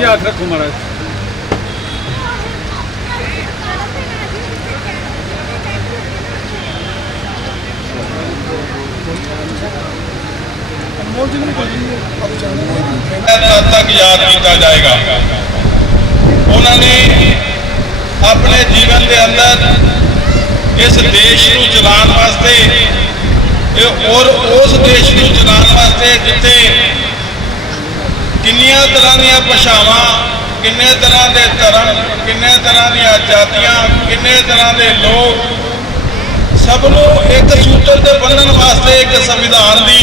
याद रखो महाराज। तक याद किया जाएगा। उन्होंने अपने जीवन के अंदर इस देश को चलाने वास्ते और उस देश को चलाने वास्ते जिथे किन्नियां तरह दी भाषावां, किन्ने तरह के धर्म, किन्ने तरह दी जातियां, किन्ने तरह के लोग सबनों एक सूत्र से बन्नण वास्ते एक संविधान की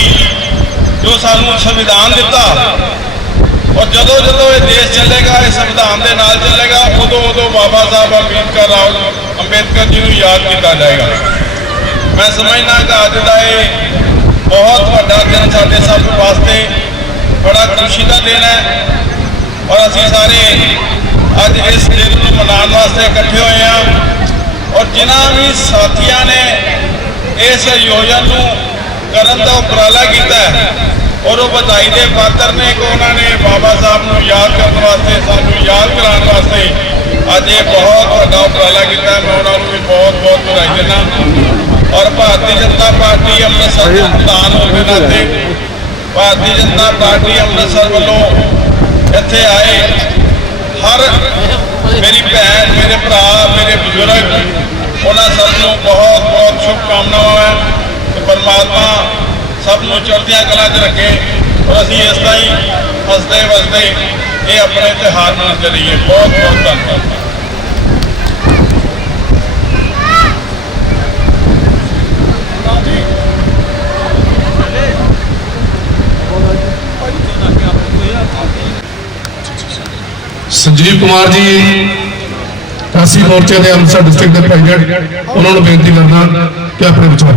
जो सानू संविधान दिता और ਜਦੋਂ ਜਦੋਂ ਇਹ ਦੇਸ਼ ਚੱਲੇਗਾ, ਇਹ ਸੰਵਿਧਾਨ ਦੇ ਨਾਲ ਚੱਲੇਗਾ, ਉਦੋਂ ਉਦੋਂ ਬਾਬਾ ਸਾਹਿਬ ਅੰਬੇਦਕਰ ਜੀ ਨੂੰ ਯਾਦ ਕੀਤਾ ਜਾਏਗਾ। ਮੈਂ ਸਮਝਦਾ ਕਿ ਅੱਜ ਦਾ ਇਹ ਬਹੁਤ ਵੱਡਾ ਦਿਨ ਸਾਡੇ ਸਭ ਵਾਸਤੇ बड़ा खुशी का दिन है और असी सारे अज इस दिन को मनाने वास्ते इकट्ठे हुए हैं। और जिन्होंने भी साथियों ने इस आयोजन को करने का उपराला किया है और वो बधाई के पात्र ने कि उन्होंने बाबा साहब को याद करने वास्ते, सानू याद कराने वास्ते अज ये बहुत बड़ा उपराला किया है। मैं उन्होंने भी बहुत बहुत बधाई देना। और भारतीय जनता पार्टी अमृतसर के प्रधान होने के नाते भारतीय जनता पार्टी अमृतसर वालों इत्थे आए हर मेरी भैन, मेरे भरा, मेरे बुजुर्ग, उन्होंने सबनों बहुत बहुत शुभकामनावां है कि परमात्मा सबनों चढ़दियां कलां च रखे और असीं इस तरह ही हसदे वसदे ये अपने त्योहार मनाते रहिए। बहुत बहुत धन्यवाद। संजीव कुमार जी कासी मोर्चे के अमृतसर डिस्ट्रिक्ट के प्रेसिडेंट, उन्होंने बेनती करना कि अपने विचार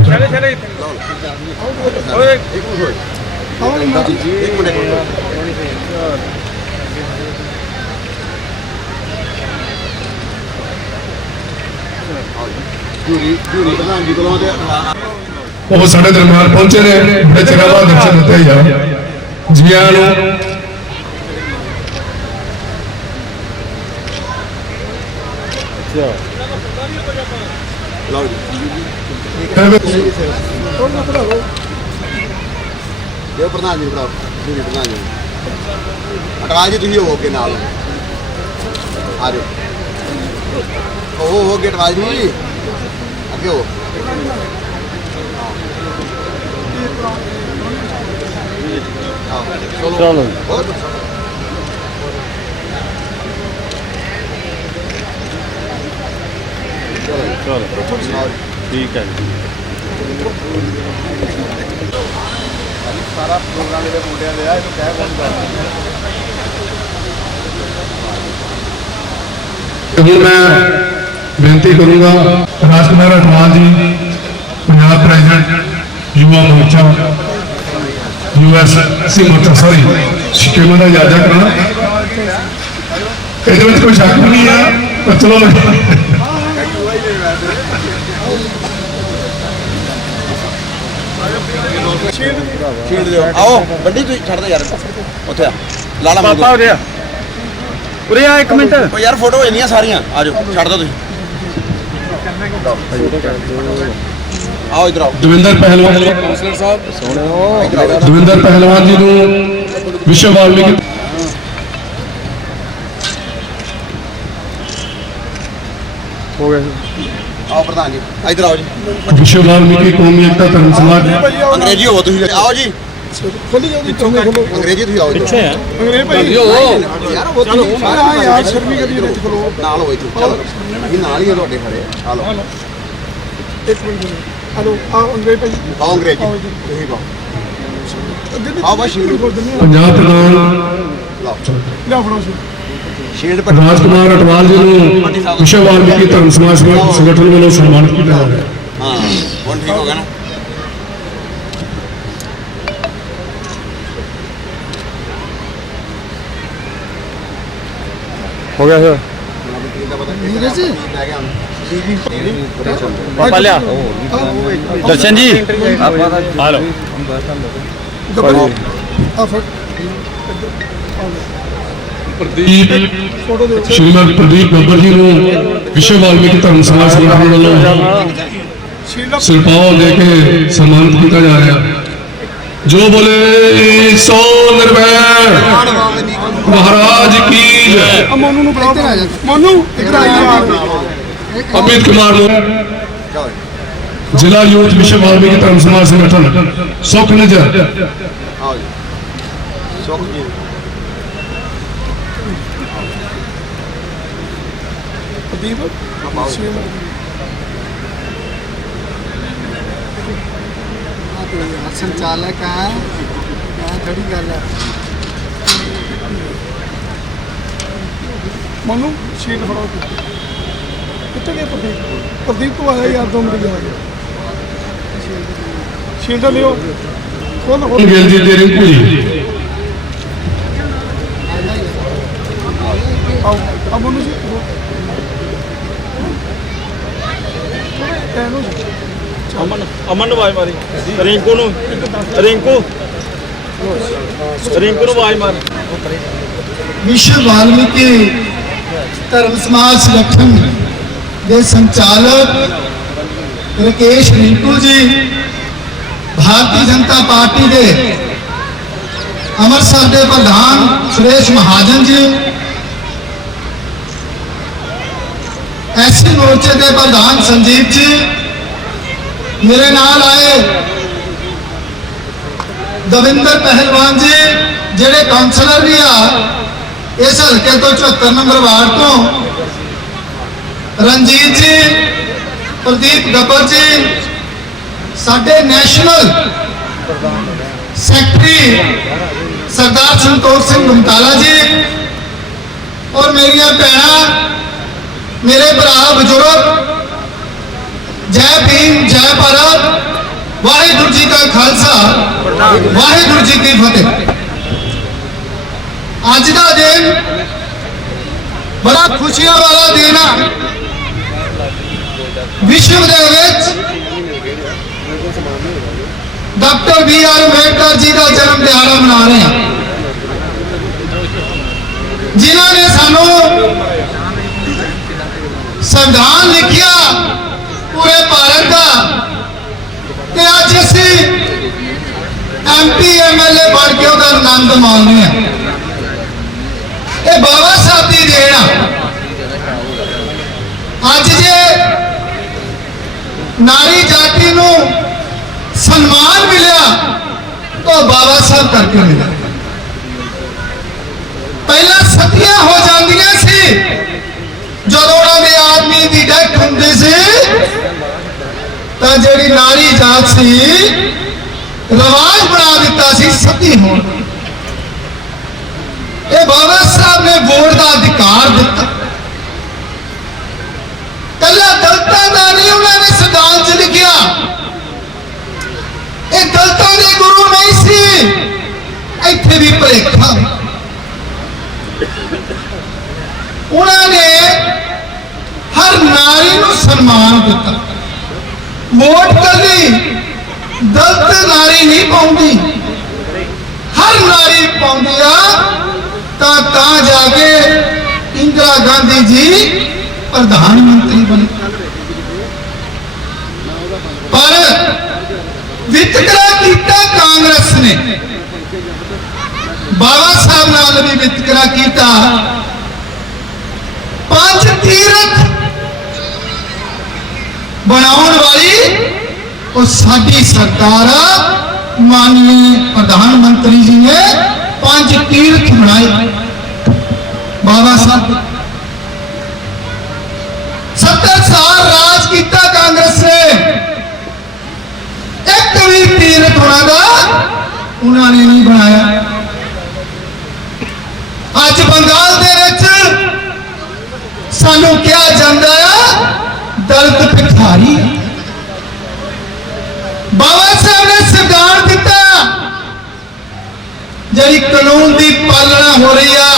वो साढ़े दरम्यान पहुंचे ने, बड़े चिर बाद दर्शन दिते यार जी आयां। प्रधान जी बताओ, प्रधान जी अटवाल जी तुम हो के नाल आ जाओ, हो गए अटवाल जी अगे हो। चलो चलो ठीक है। सारा प्रोग्राम मेरे मुंडिया दे है, कह कौन हूँ मैं बेनती करूँगा राजकुमार अटवाल जी, पंजाब प्रेसिडेंट युवा मोर्चा यूएससी मोर्चा सॉरी शिकेमा का इजाजा करना। ये कोई शक नहीं है, पर चलो आओ बड्डी तू छड़ दे यार उत्थे आ लाला पापा उरे आ एक मिनट ओ यार फोटो हो जानियां सारियां आ जाओ छड़ दो तुम आओ इधर आओ। दविंदर पहलवान दविंदर पहलवान जी ਨੂੰ विश्व वाल्मीकि हो गया। आओ प्रधान जी इधर आओ जी। विश्व वाल्मीकि कौमी एकता धर्म समाज अंग्रेजी हो तुम आओ जी, खोली जाओ अंग्रेजी तुम आओ पीछे है अंग्रेजी भाई यार वो चलो यार शर्मी कदी विच खलो नाल होई तू चलो ये नाल ही ਤੁਹਾਡੇ खड़े आ लो एक मिनट हेलो आओ अंग्रेजी भाई आओ अंग्रेजी यही बात आओ भाई शील्ड पंजाब प्रधान ला फड़ो शील्ड पर राजकुमार अटवाल जी ਨੂੰ विश्व वाल्मीकि धर्म समाज संगठन ਵੱਲੋਂ सम्मानित ਕੀਤਾ ਜਾ ਰਿਹਾ ਹੈ। हां ਹੁਣ ठीक हो गया ना। हो गया सर पापा लिया दर्शन जी हेलो प्रदीप श्रीमान प्रदीप गब्बर जी ਨੂੰ विश्व वाल्मीकि धर्म समाज संगठन ਵੱਲੋਂ सिरपाव देके सम्मानित किया जा रहा है। जो बोले सो निर्भय महाराज की जय। अमित कुमार जिला यूथ विश्व वाल्मीकि धर्म समाज संगठन सुख निजर संचालक है थोड़ी गल है मनु शीट फड़ो कितने गए प्रदीप प्रदीप तो आया यार 2 मिनट आ गया शीट लियो खोलो गिल जी ते रिंकू जी आओ अब मनु जी ਅਮਨ ਅਮਨ ਨੂੰ ਆਵਾਜ਼ ਮਾਰੀ ਰਿੰਕੂ ਨੂੰ ਰਿੰਕੂ ਰਿੰਕੂ ਨੂੰ ਆਵਾਜ਼ ਮਾਰ विश्व वाल्मीकि धर्म समाज संगठन के संचालक राकेश रिंकू जी भारतीय जनता पार्टी के अमृतसर के प्रधान सुरेश महाजन जी एससी मोर्चे के प्रधान संजीव जी मेरे नाल आए दविंदर पहलवान जी जेडे काउंसलर भी आ इस हल्के तो 74 नंबर वार्ड तो रंजीत जी प्रदीप गब्बर जी साडे नेशनल सैकटरी सरदार संतोष सिंह गुमताला जी और मेरिया भैन मेरे भरा बुजुर्ग जय भीम जय भारत वाहिगुरु जी का खालसा वाहिगुरु जी की फतेह। आज का दिन बड़ा खुशियां वाला दिन है विश्व डॉक्टर BR अम्बेडकर जी का जन्म दिहाड़ा मना रहे हैं जिन्होंने सानू संविधान लिखिया पूरे भारत का ते अज असी MP MLA बन के उसका आनंद मान रहे हैं ये बाबा साहब की देन अज जे नारी जाति नू सम्मान मिला तो बाबा साहब करके मिला पहला सतियां हो जांदियां सी जदों उन्होंने आदमी की डेथ होंदी सी तो जिहड़ी नारी जात सी रिवाज बना दिता सी सती होने ये बाबा साहब ने वोट का अधिकार दिता कला दलितां का नहीं उन्होंने संविधान च लिखिया ये दलितां दे गुरु नहीं सी इत्थे भी भुलेखा उन्होंने हर नारी को सम्मान दिता वोट कदी दलित नारी नहीं पाउंदी हर नारी पाउंदी ता जाके इंदिरा गांधी जी प्रधानमंत्री बने पर वितकरा किया कांग्रेस ने बाबा साहब नाल भी वितकरा किया 5 तीरथ बनाने वाली और साडी सरकार माननीय प्रधानमंत्री जी ने 5 तीर्थ बनाए बाबा साहब 70 साल राज किया कांग्रेस ने एक भी तीर्थ होना उन्होंने नहीं बनाया अज बंगाल दे विच सानू क्या जाता है दलित भिखारी बाबा साहब ने संविधान दिता जी कानून की पालना हो रही है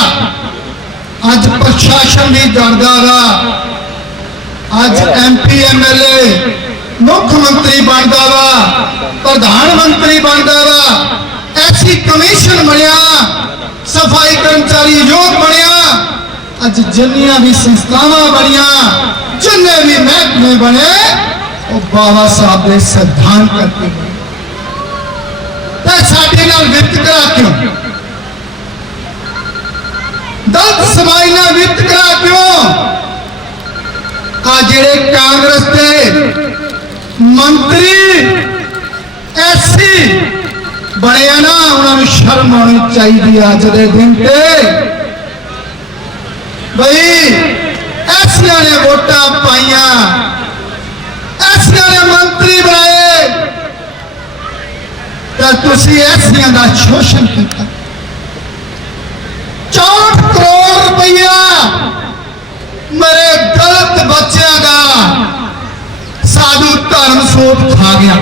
अज प्रशासन भी डरदा वा अज MP MLA मुख्यमंत्री बनता वा प्रधानमंत्री बनता वा ऐसी कमीशन बनया सफाई कर्मचारी योग बनया अज जिन्नियां भी संस्थावां बनिया जिन्ने भी महकमे बने वो बाबा साहब ने सिद्धांत करके बने साडे नाल वितकरा क्यों दलित समाज नाल वितकरा क्यों आ जिहड़े कांग्रेस के मंत्री ऐसी बने ना उन्होंने शर्म आनी चाहिए अज के दिन पे भाई ऐसिया ने वोटां पाइया ऐसिया ने मंत्री बनाए तो तुसी ऐसिया का शोषण किया रुपया मेरे दलित बच्चों का साधु धर्म सोच खा गया।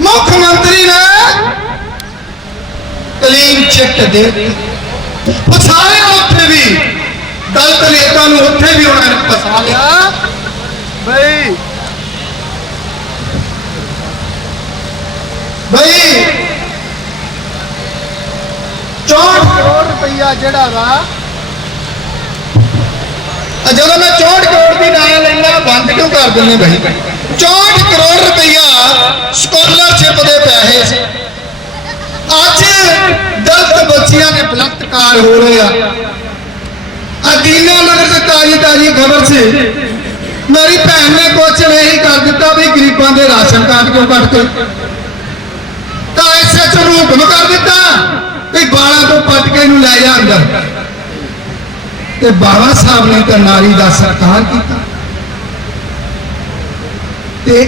मुख्यमंत्री ने क्लीन चिट दे फसाया, उत्थे भी दलित नेता उत्थे भी उन्होंने फसा लिया। भाई 64 करोड़ रुपया जड़ा वा, जो मैं 64 करोड़ की ना लेना बंद क्यों कर देने भाई? 64 करोड़ रुपया स्कॉलरशिप के पैसे अज दलित बच्चियां ने बलात्कार हो रहे हैं। दीनानगर से ताजी ताजी खबर से मेरी भैन ने क्वेश्चन यही कर दिता भी गरीबों के राशन कार्ड क्यों कटते, तो SHO ने हुक्म कर दिता भी बालों तो पट के ले जा अंदर। ते बाबा साहब ने तो नारी का सत्कार किया।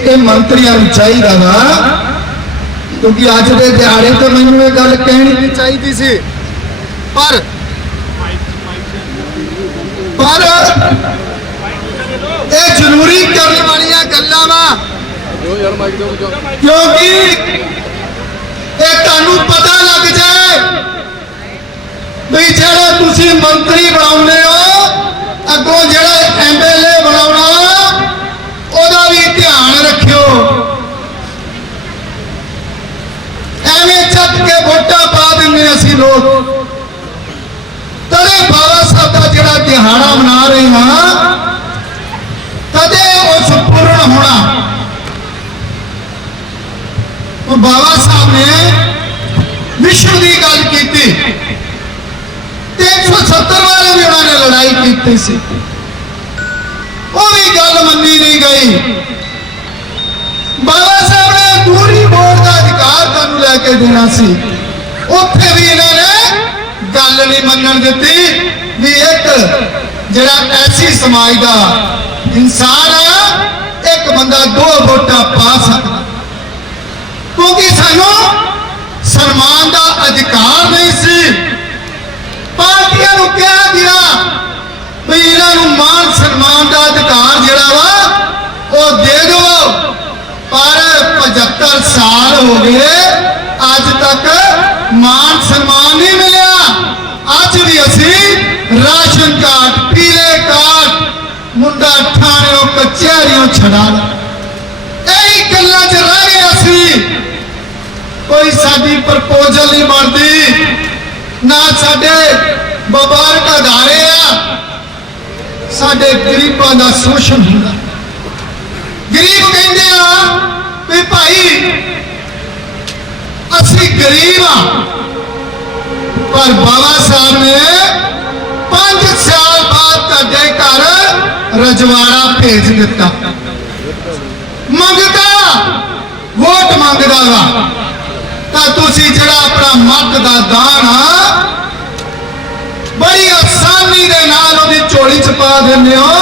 ते मंत्रियों को चाहिए वा, क्योंकि अज के दिहाड़े तो मैंने ये गल कहनी नहीं चाहिए सी, पर ये जरूरी करने वाली गल्लां वा, क्योंकि ये तुहानू पता लग जाए भी जेड़ा तुसी मंत्री बनाउने हो अगों जेड़ा MLA बनाउणा ओदा भी ध्यान रखियो। एवें चट के वोटां पा दिंदे असीं लोग, तदे बाबा साहब दा जेड़ा दिहाड़ा मना रहे हां तदे उस पूर्ण होना। बाबा साहब ने विश्व की गल की, 170 वाले भी उन्होंने लड़ाई की सी, वो भी गल मनी नहीं गई। बाबा साहब ने दूरी बोर्ड का अधिकार तुहानू लैके देना सी, उत्थे भी इन्होंने गल नहीं मनन दी भी एक जरा ऐसी समाज का इंसान है एक बंदा 2 वोटां पा सकता, क्योंकि सानू सन्मान का अधिकार नहीं सी। पार्टियां को कहा गया भी इन्हों मान सम्मान का अधिकार जड़ा वा वो दे दो, पर 75 साल हो गए अज तक मान सम्मान नहीं मिला। अज भी असी राशन कार्ड, पीले कार्ड, मुंडा ठाणियों कचहरियों छड़ा यही गल्लां च रह गए असी। कोई साडी प्रपोजल नहीं बनती, ना साडे वपारक अदारे आ, साडे गरीबां दा शोषण होंदा। गरीब कहंदे आ भी भाई असी गरीब आ, पर बाबा साहब ने 5 साल बाद तुहाडे घर रजवाड़ा भेज दिता। मंगदा वोट मंगदा वा, तो तुसी जड़ा अपना मत का दान आ बड़ी आसानी दे नाल ओदी झोली च पा दिंदे हो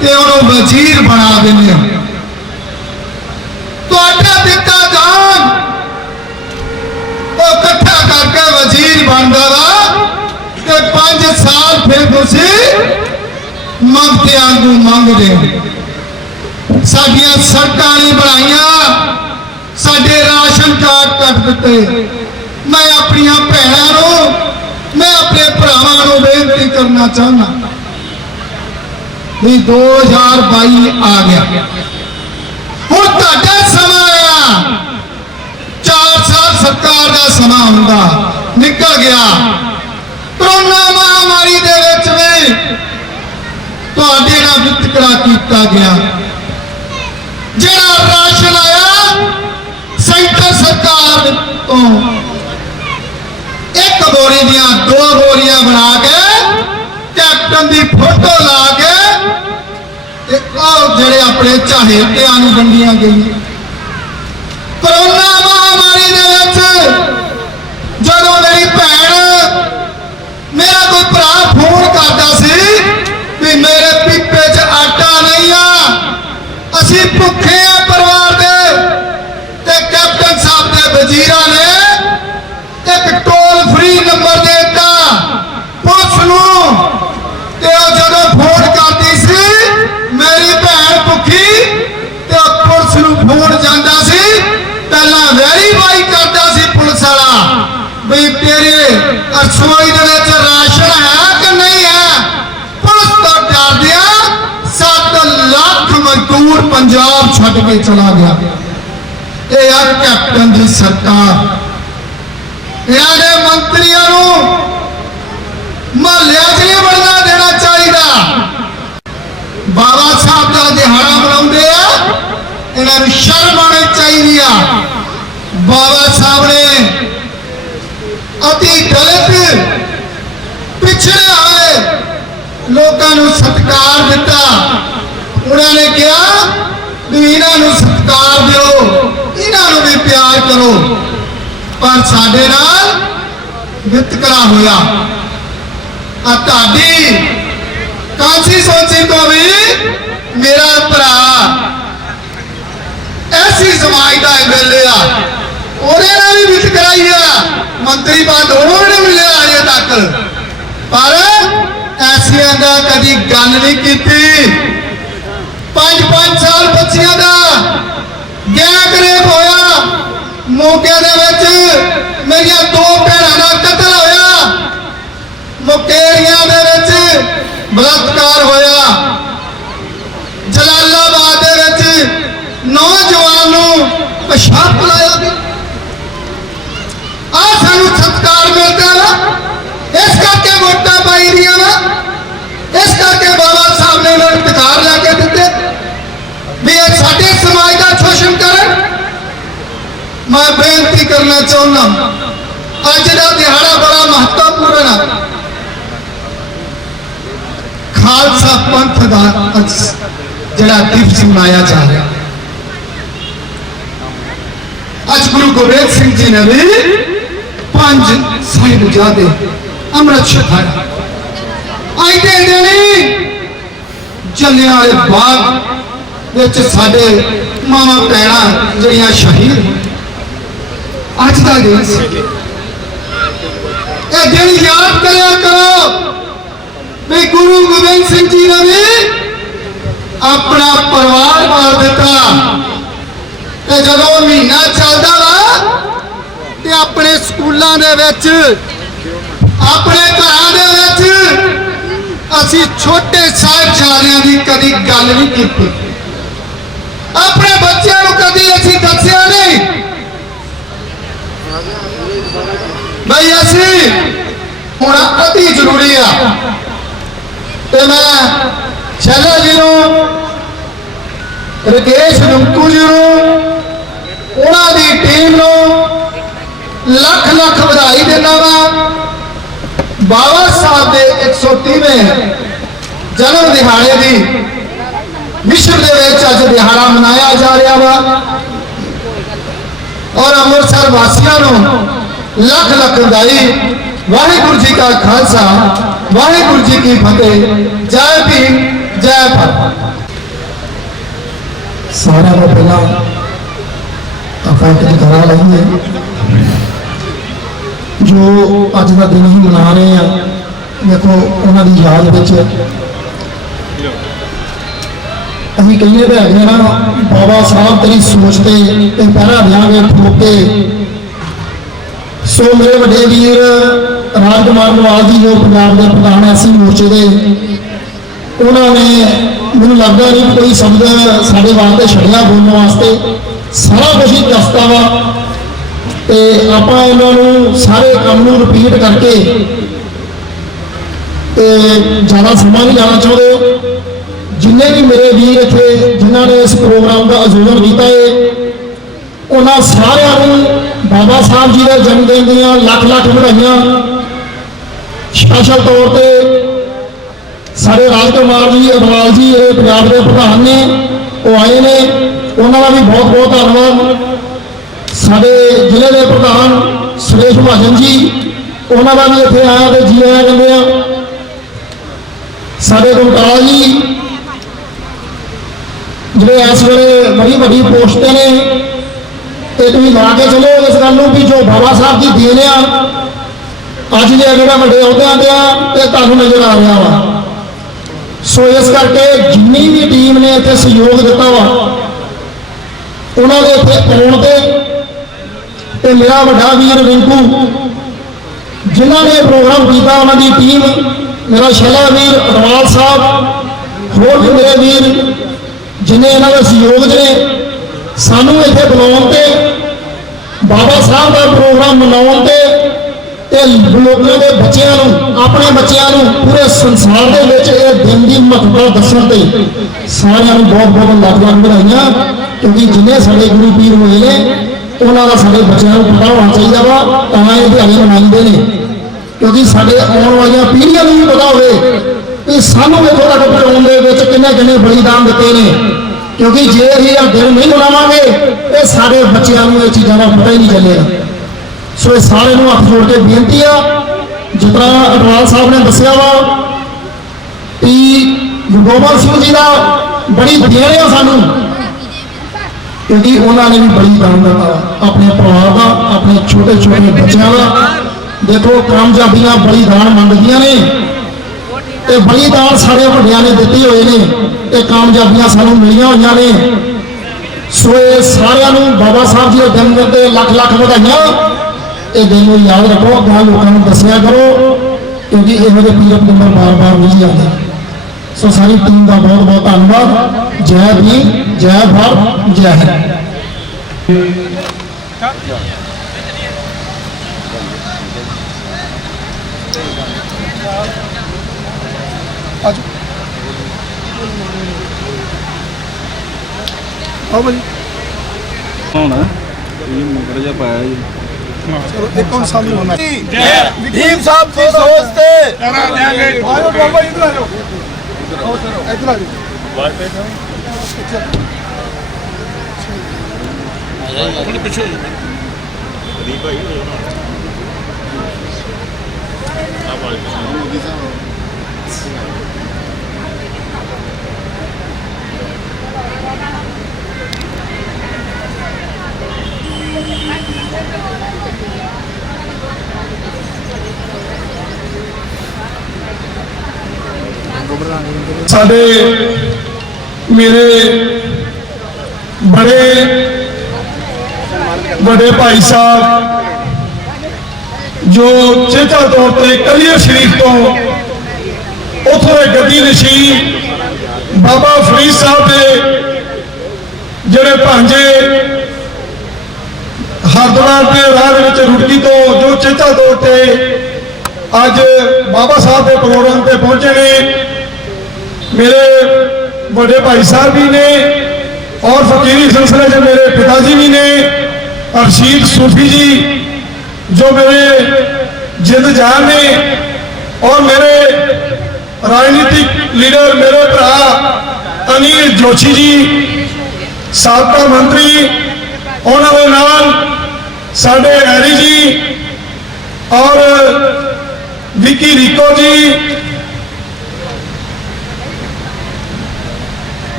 ते ओनू वजीर बना दिंदे हो। तुहाडा दिता दान ओ इकट्ठा करके वजीर बनदा वा ते 5 साल फिर तुसी मंगते आंगू मंगदे हो। साडियां सड़कां नहीं बनाईयां, साडे राशन कार्ड कट दिते। मैं अपनी भैनों को, मैं अपने भरावां को बेनती करना चाहना भी 2022 आ गया, हुण तुहाडा समा आया। 4 साल सरकार का समा हुंदा निकल गया। कोरोना महामारी दे विच भी तुहाडे नाल वितकरा कीता गया। जिहड़ा राशन आया सेंटर सरकार तो 1 बोरी दियां 2 बोरियां बना के कैप्टन की फोटो ला के जेड़े अपने चाहेतियां नूं वंडियां गई। कोरोना महामारी दे विच जदों मेरी भैन मेरा कोई भरा फोन करता सी भी मेरे पीपे च आटा नहीं आ, असी भुखे आ परिवार दे, ते कैप्टन साहब के वजीरा ने एक टोल फ्री नंबर देता पुलिस नूं ਤੇ ਉਹ ਜਦੋਂ ਫੋਨ ਕਰਦੀ ਸੀ ਮੇਰੀ ਭੈਣ ਭੁੱਖੀ ਤੇ ਪੁਲਿਸ ਨੂੰ ਫੋਨ ਜਾਂਦਾ ਸੀ, ਪਹਿਲਾਂ ਵੈਰੀਫਾਈ ਕਰਦਾ ਸੀ ਪੁਲਿਸ ਵਾਲਾ ਵੀ ਤੇਰੇ ਰਸੋਈ ਦੇ ਵਿੱਚ ਰਾਸ਼ਨ ਹੈ ਕਿ ਨਹੀਂ ਹੈ। ਪੁਲਿਸ ਤੋਂ ਡਰਦਿਆਂ 7 ਲੱਖ ਮਜ਼ਦੂਰ ਪੰਜਾਬ ਛੱਡ ਕੇ ਚਲਾ ਗਿਆ। ਇਹ ਆ ਕੈਪਟਨ ਦੀ ਸਰਕਾਰ। ਇਹਨਾਂ ਦੇ ਮੰਤਰੀਆਂ ਨੂੰ ਮਹੱਲਿਆਂ 'ਚ ਨਹੀਂ ਵੜਨਾ ਦੇਣਾ ਚਾਹੀਦਾ। ਬਾਬਾ ਸਾਹਿਬ ਦਾ ਦਿਹਾੜਾ ਮਨਾਉਂਦੇ ਆ, ਇਹਨਾਂ ਨੂੰ ਸ਼ਰਮ ਆਉਣੀ ਚਾਹੀਦੀ ਆ। ਬਾਬਾ ਸਾਹਿਬ ਨੇ ਅਤੀ ਦਲਿਤ ਪਿਛੜੇ ਹੋਏ ਲੋਕਾਂ ਨੂੰ ਸਤਿਕਾਰ ਦਿੱਤਾ। ਉਹਨਾਂ ਨੇ ਕਿਹਾ ਵੀ ਇਹਨਾਂ ਨੂੰ ਸਤਿਕਾਰ ਦਿਓ, ਇਹਨਾਂ ਨੂੰ ਵੀ ਪਿਆਰ ਕਰੋ, ਪਰ ਸਾਡੇ ਨਾਲ ਵਿਤਕਰਾ ਹੋਇਆ। ਆ ਤੁਹਾਡੀ ਕਾਂਸੀ ਸੋਚੀ ਤੋਂ ਵੀ ਮੇਰਾ ਭਰਾ ਐਸੀ ਸਮਾਜ ਦਾ ਐਮਐਲਏ ਆ, ਉਹਦੇ ਨਾਲ ਵੀ ਵਿਤਕਰਾਈ ਆ। ਮੰਤਰੀ ਪਦ ਉਹਨੂੰ ਵੀ ਨਹੀਂ ਮਿਲਿਆ ਅਜੇ ਤੱਕ, ਪਰ ਐਸੀਆਂ ਦਾ ਕਦੀ ਗੱਲ ਨਹੀਂ ਕੀਤੀ। 5-5 ਸਾਲ ਬੱਚਿਆਂ ਦਾ ਗੈਂਗ ਰੇਪ ਹੋਇਆ। ਮੋਗੇ ਦੇ ਵਿੱਚ ਮੇਰੀਆਂ 2 ਭੈਣਾਂ ਦਾ ਕਤਲ ਹੋਇਆ। ਮੁਕੇਰੀਆਂ ਦੇ ਵਿੱਚ ਬਲਾਤਕਾਰ ਹੋਇਆ। ਜਲਾਲਾਬਾਦ ਦੇ ਵਿੱਚ ਨੌਜਵਾਨ ਨੂੰ ਪਿਸ਼ਾਬ ਪਿਲਾਇਆ ਗਿਆ। ਆ ਸਾਨੂੰ ਸਤਿਕਾਰ ਮਿਲਦਾ ਵਾ, ਇਸ ਕਰਕੇ ਵੋਟਾਂ ਪਾਈ ਦੀਆਂ ਵਾ, ਇਸ ਕਰਕੇ ਬਾਬਾ ਸਾਹਿਬ ਨੇ ਇਹਨਾਂ ਨੂੰ ਅਧਿਕਾਰ ਲੈ ਕੇ ਦਿੱਤੇ ਵੀ ਇਹ ਸਾਡੇ ਸਮਾਜ ਦਾ ਸ਼ੋਸ਼ਣ ਕਰਨ। ਮੈਂ ਬੇਨਤੀ ਕਰਨਾ ਚਾਹੁੰਦਾ, ਅੱਜ ਦਾ ਦਿਹਾੜਾ ਬੜਾ ਮਹੱਤਵਪੂਰਨ ਹੈ। ਖਾਲਸਾ ਪੰਥ ਦਾ ਜਿਹੜਾ ਦਿਵਸ ਮਨਾਇਆ ਜਾ ਰਿਹਾ। ਅੱਜ ਗੁਰੂ ਗੋਬਿੰਦ ਸਿੰਘ ਜੀ ਨੇ ਵੀ 5 ਸਾਹਿਬਜ਼ਾਦੇ ਅੰਮ੍ਰਿਤ ਛਕਾਇਆ। ਅੱਜ ਦੇ ਦਿਨ ਜਲਿਆਂਵਾਲੇ ਬਾਗ ਵਿੱਚ ਸਾਡੇ ਮਾਵਾਂ ਭੈਣਾਂ ਜਿਹੜੀਆਂ ਸ਼ਹੀਦ ਅੱਜ ਦਾ ਦਿਨ ਸੀ। ਇਹ ਦਿਨ ਯਾਦ ਕਰਿਆ ਕਰੋ ਵੀ ਗੁਰੂ ਗੋਬਿੰਦ ਸਿੰਘ ਜੀ ਨੇ ਵੀ ਆਪਣਾ ਪਰਿਵਾਰ ਮਾਰ ਦਿੱਤਾ। ਤੇ ਜਦੋਂ ਮਹੀਨਾ ਚੱਲਦਾ ਵਾ ਤੇ ਆਪਣੇ ਸਕੂਲਾਂ ਦੇ ਵਿੱਚ, ਆਪਣੇ ਘਰਾਂ ਦੇ ਵਿੱਚ ਅਸੀਂ ਛੋਟੇ ਸਾਹਿਬਜ਼ਾਦਿਆਂ ਦੀ ਕਦੀ ਗੱਲ ਨਹੀਂ ਕੀਤੀ। ਆਪਣੇ ਬੱਚਿਆਂ ਨੂੰ ਕਦੀ ਅਸੀਂ ਦੱਸਿਆ ਨਹੀਂ ਬਈ ਅਸੀਂ ਹੁਣ ਅਤੀ ਜ਼ਰੂਰੀ ਆ। ਤੇ ਮੈਂ ਸ਼ੈਲਾ ਜੀ ਨੂੰ, ਰਕੇਸ਼ ਰੁੰਕੂ ਜੀ ਨੂੰ, ਉਹਨਾਂ ਦੀ ਟੀਮ ਨੂੰ ਲੱਖ ਲੱਖ ਵਧਾਈ ਦਿੰਦਾ ਵਾ। ਬਾਬਾ ਸਾਹਿਬ ਦੇ 130ਵੇਂ ਜਨਮ ਦਿਹਾੜੇ ਦੀ ਵਿਸ਼ਵ ਦੇ ਵਿੱਚ ਅੱਜ ਦਿਹਾੜਾ ਮਨਾਇਆ ਜਾ ਰਿਹਾ ਵਾ। ਔਰ ਅੰਮ੍ਰਿਤਸਰ ਵਾਸੀਆਂ ਨੂੰ ਲੱਖ ਲੱਖ ਵਧਾਈ। ਵਾਹਿਗੁਰੂ ਜੀ ਕਾ ਖਾਲਸਾ, ਵਾਹਿਗੁਰੂ ਜੀ ਕੀ ਫਤਿਹ। ਜੈ ਭੀਮ, ਜੈ ਭਾਰਤ। ਸਾਰਿਆਂ ਨੂੰ ਪਹਿਲਾਂ ਆਪਾਂ ਇੱਕ ਜਗਰਾ ਲਈਏ ਜੋ ਅੱਜ ਦਾ ਦਿਨ ਹੀ ਮਨਾ ਰਹੇ ਆ। ਦੇਖੋ ਉਹਨਾਂ ਦੀ ਯਾਦ ਵਿੱਚ ਅਸੀਂ ਕਹਿੰਦੇ ਤਾਂ ਹੈਗੇ ਨਾ, ਬਾਬਾ ਸਾਹਿਬ ਤੇਰੀ ਸੋਚ ਤੇ ਪਹਿਰਾ ਦਿਆਂਗੇ ਠੋਕ ਕੇ। ਸੋ ਮੇਰੇ ਵੱਡੇ ਵੀਰ ਰਾਜਕੁਮਾਰ ਨਵਾਲ ਜੀ ਜੋ ਪੰਜਾਬ ਦੇ ਪ੍ਰਧਾਨ ਐਸੀ ਮੋਰਚੇ ਦੇ, ਉਹਨਾਂ ਨੇ ਮੈਨੂੰ ਲੱਗਦਾ ਨਹੀਂ ਕੋਈ ਸ਼ਬਦ ਸਾਡੇ ਵਾਸਤੇ ਛੱਡਿਆ ਬੋਲਣ ਵਾਸਤੇ। ਸਾਰਾ ਕੁਝ ਹੀ ਦੱਸਦਾ ਵਾ ਤੇ ਆਪਾਂ ਇਹਨਾਂ ਨੂੰ ਸਾਰੇ ਕੰਮ ਨੂੰ ਰਿਪੀਟ ਕਰਕੇ ਤੇ ਜ਼ਿਆਦਾ ਸਮਾਂ ਨਹੀਂ ਜਾਣਾ ਚਾਹੁੰਦੇ। ਜਿੰਨੇ ਵੀ ਮੇਰੇ ਵੀਰ ਇੱਥੇ ਜਿਨ੍ਹਾਂ ਨੇ ਇਸ ਪ੍ਰੋਗਰਾਮ ਦਾ ਆਯੋਜਨ ਕੀਤਾ ਹੈ, ਉਹਨਾਂ ਸਾਰਿਆਂ ਨੂੰ ਬਾਬਾ ਸਾਹਿਬ ਜੀ ਦੇ ਜਨਮ ਦਿਨ ਦੀਆਂ ਲੱਖ ਲੱਖ ਵਧਾਈਆਂ। ਸਪੈਸ਼ਲ ਤੌਰ ਤੇ ਸਾਡੇ ਰਾਜਕੁਮਾਰ ਜੀ ਅਡਵਾਲ ਜੀ ਇਹ ਪੰਜਾਬ ਦੇ ਪ੍ਰਧਾਨ ਨੇ, ਉਹ ਆਏ ਨੇ, ਉਹਨਾਂ ਦਾ ਵੀ ਬਹੁਤ ਬਹੁਤ ਧੰਨਵਾਦ। ਸਾਡੇ ਜ਼ਿਲ੍ਹੇ ਦੇ ਪ੍ਰਧਾਨ ਸੁਰੇਸ਼ ਮਹਾਜਨ ਜੀ, ਉਹਨਾਂ ਦਾ ਵੀ ਇੱਥੇ ਆਇਆ ਤੇ ਜੀ ਆਇਆ ਕਹਿੰਦੇ ਆ। ਸਾਡੇ ਗੁਰਦਾਸ ਜੀ ਜਿਹੜੇ ਇਸ ਵੇਲੇ ਬੜੀ ਵੱਡੀ ਪੋਸਟ ਤੇ ਨੇ, ਤੇ ਤੁਸੀਂ ਲਾ ਕੇ ਚਲੋ ਇਸ ਗੱਲ ਨੂੰ ਵੀ ਜੋ ਬਾਬਾ ਸਾਹਿਬ ਦੀ ਦੇਣ ਆ ਅੱਜ ਦੇ ਜਿਹੜਾ ਵੱਡੇ ਅਹੁਦਿਆਂ ਤੇ ਆ ਤੇ ਤੁਹਾਨੂੰ ਨਜ਼ਰ ਆ ਰਿਹਾ ਵਾ। सो इस करके जिन्नी भी टीम ने इतने सहयोग दिता वा उन्होंने इतने आने ते मेरा बड़ा वीर रिंकू जिन्होंने प्रोग्राम किया उन्होंने टीम मेरा शैला वीर अडवाल साहब होर भी मेरे वीर जिन्हें इन्होंने सहयोग ने सानू इतने बुलाने बाबा साहब का प्रोग्राम मनाने लोगों के बच्चों अपने बच्चों पूरे संसार के दिन की महत्वता दसने सारे बहुत बहुत लाख लाख बधाइयां क्योंकि जिन्हें साढ़े गुरु पीर हुए हैं उन्होंने साढ़े बच्चों को पता होना चाहिए वा तां ये दिहाड़ी मनाते हैं क्योंकि साढ़े आने वाली पीढ़ियों को भी पता हो कि सानू इतों तक पहुँचाने किन्ने किन्ने बलिदान दिते हैं क्योंकि जे अं दिन नहीं मनावे तो साढ़े बच्चों को चीज़ों का पता ही नहीं चलेगा सो इस सारे हथ जोड़ के बेनती आ जिस तरह अडवाल साहब ने दसिया वा कि गुरु गोबिंद सिंह जी का बड़ी देन है सानू क्योंकि उन्होंने भी बलिदान दिता अपने परिवार का अपने छोटे छोटे बच्चों का देखो कामयाबियां बलिदान मंगदियां ने ते बलिदान सारे वड्डियां ने दिते हुए ने ते कामयाबियां सानू मिलियां होइयां ने सो ये सारियां नू बाबा साहब जी के जन्म ते लख लख बधाइयां ये दिन याद रखो गांव लोगों को दसिया करो क्योंकि इहो जे पीर पैगंबर बार बार नहीं आते सो सारी टीम का बहुत बहुत धन्यवाद जय भीम जय भारत जय हिंद आओ भाई होना ये मुकर जा पाया जी चलो एक और सामने होना भीम साहब की सोच से आओ बाबा इधर आ जाओ इधर आ जाओ पीछे साडे मेरे बड़े बड़े भाई साहब जो चेचा तौर पर कलियर शरीफ तो उथों गद्दी नशीन बाबा फरीद साहब के जड़े भांजे हरद्वार के राह रुड़की तो जो चेचा तौर पर अज बाबा साहब के प्रोग्राम पर पहुंचे ने मेरे बड़े भाई साहब भी ने और फकीरी सिलसिले से मेरे पिताजी भी ने अरशीद सूफी जी जो मेरे जिंद जान ने और मेरे राजनीतिक लीडर मेरे भरा अनिल जोशी जी साबका मंत्री उन्होंने नाल साडे हैरी जी और विकी रिको जी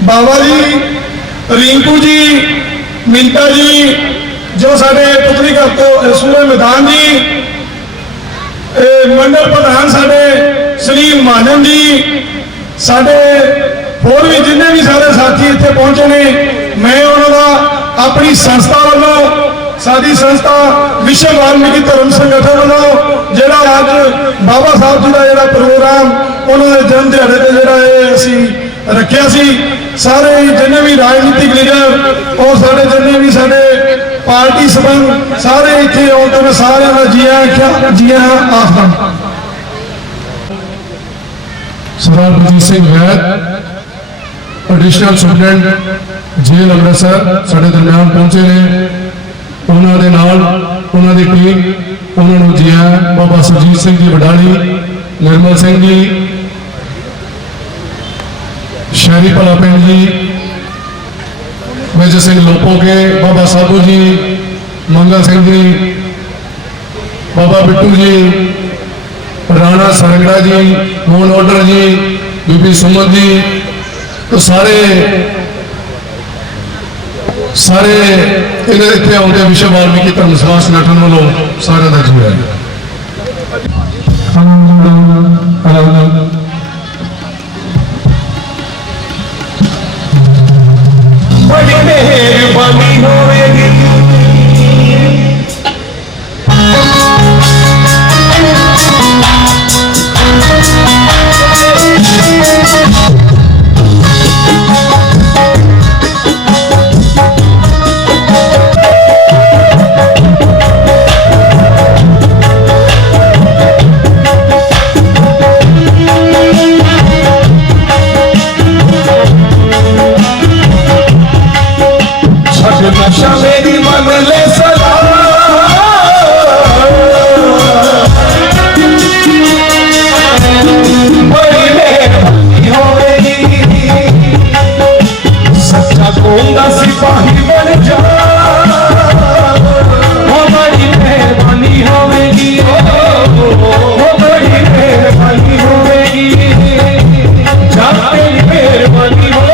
बाबा जी रिंकू जी मिंटा जी जो साडे पुतली घर तो सूरज मैदान जी मंडल प्रधान साडे सलीम महाजन जी साडे होर भी जिन्हें भी सारे साथी इतने पहुंचे ने मैं उन्होंने अपनी संस्था वालों साडी संस्था विश्व वाल्मीकि धर्म संगठन वालों जिहड़ा अज बाबा साहब जी का जिहड़ा प्रोग्राम उन्होंने जन्म दिहाड़े ते जिहड़ा असीं रखिया सी सारे जिन्हें भी राजनीतिक लीडर और साढ़े जिन्हें भी साढ़े पार्टी संबंध सारे इतने आते मैं सारे का जी आखदा सरदार बलजीत सिंह वैद एडिशनल सुपरिटेंडेंट जेल अमृतसर साढ़े दरम्यान पहुंचे ने उन्होंने नाल उन्होंने टीम उन्होंने जी बाबा सुरजीत सिंह जी वडाली निर्मल सिंह जी शहरी भला पिंड जी मेजर सिंह लोपो के बाबा साबू जी मंगल सिंह जी बाबा बिट्टू जी राणा सरगड़ा जी मोहन ऑर्डर जी बीबी सुमन जी तो सारे इतने आते विश्व वाल्मीकि धर्म सभा संगठन वालों सारे का जी है मेहरबानी होवेगी। नशा मेरी मन ले सदा बड़ी मेहरबानी होगी। सच्चा गोंदा सिपाही बन जा वो बड़ी मेहरबानी होगी। वो बड़ी मेहरबानी होगी। जाते मेहरबानी होगी।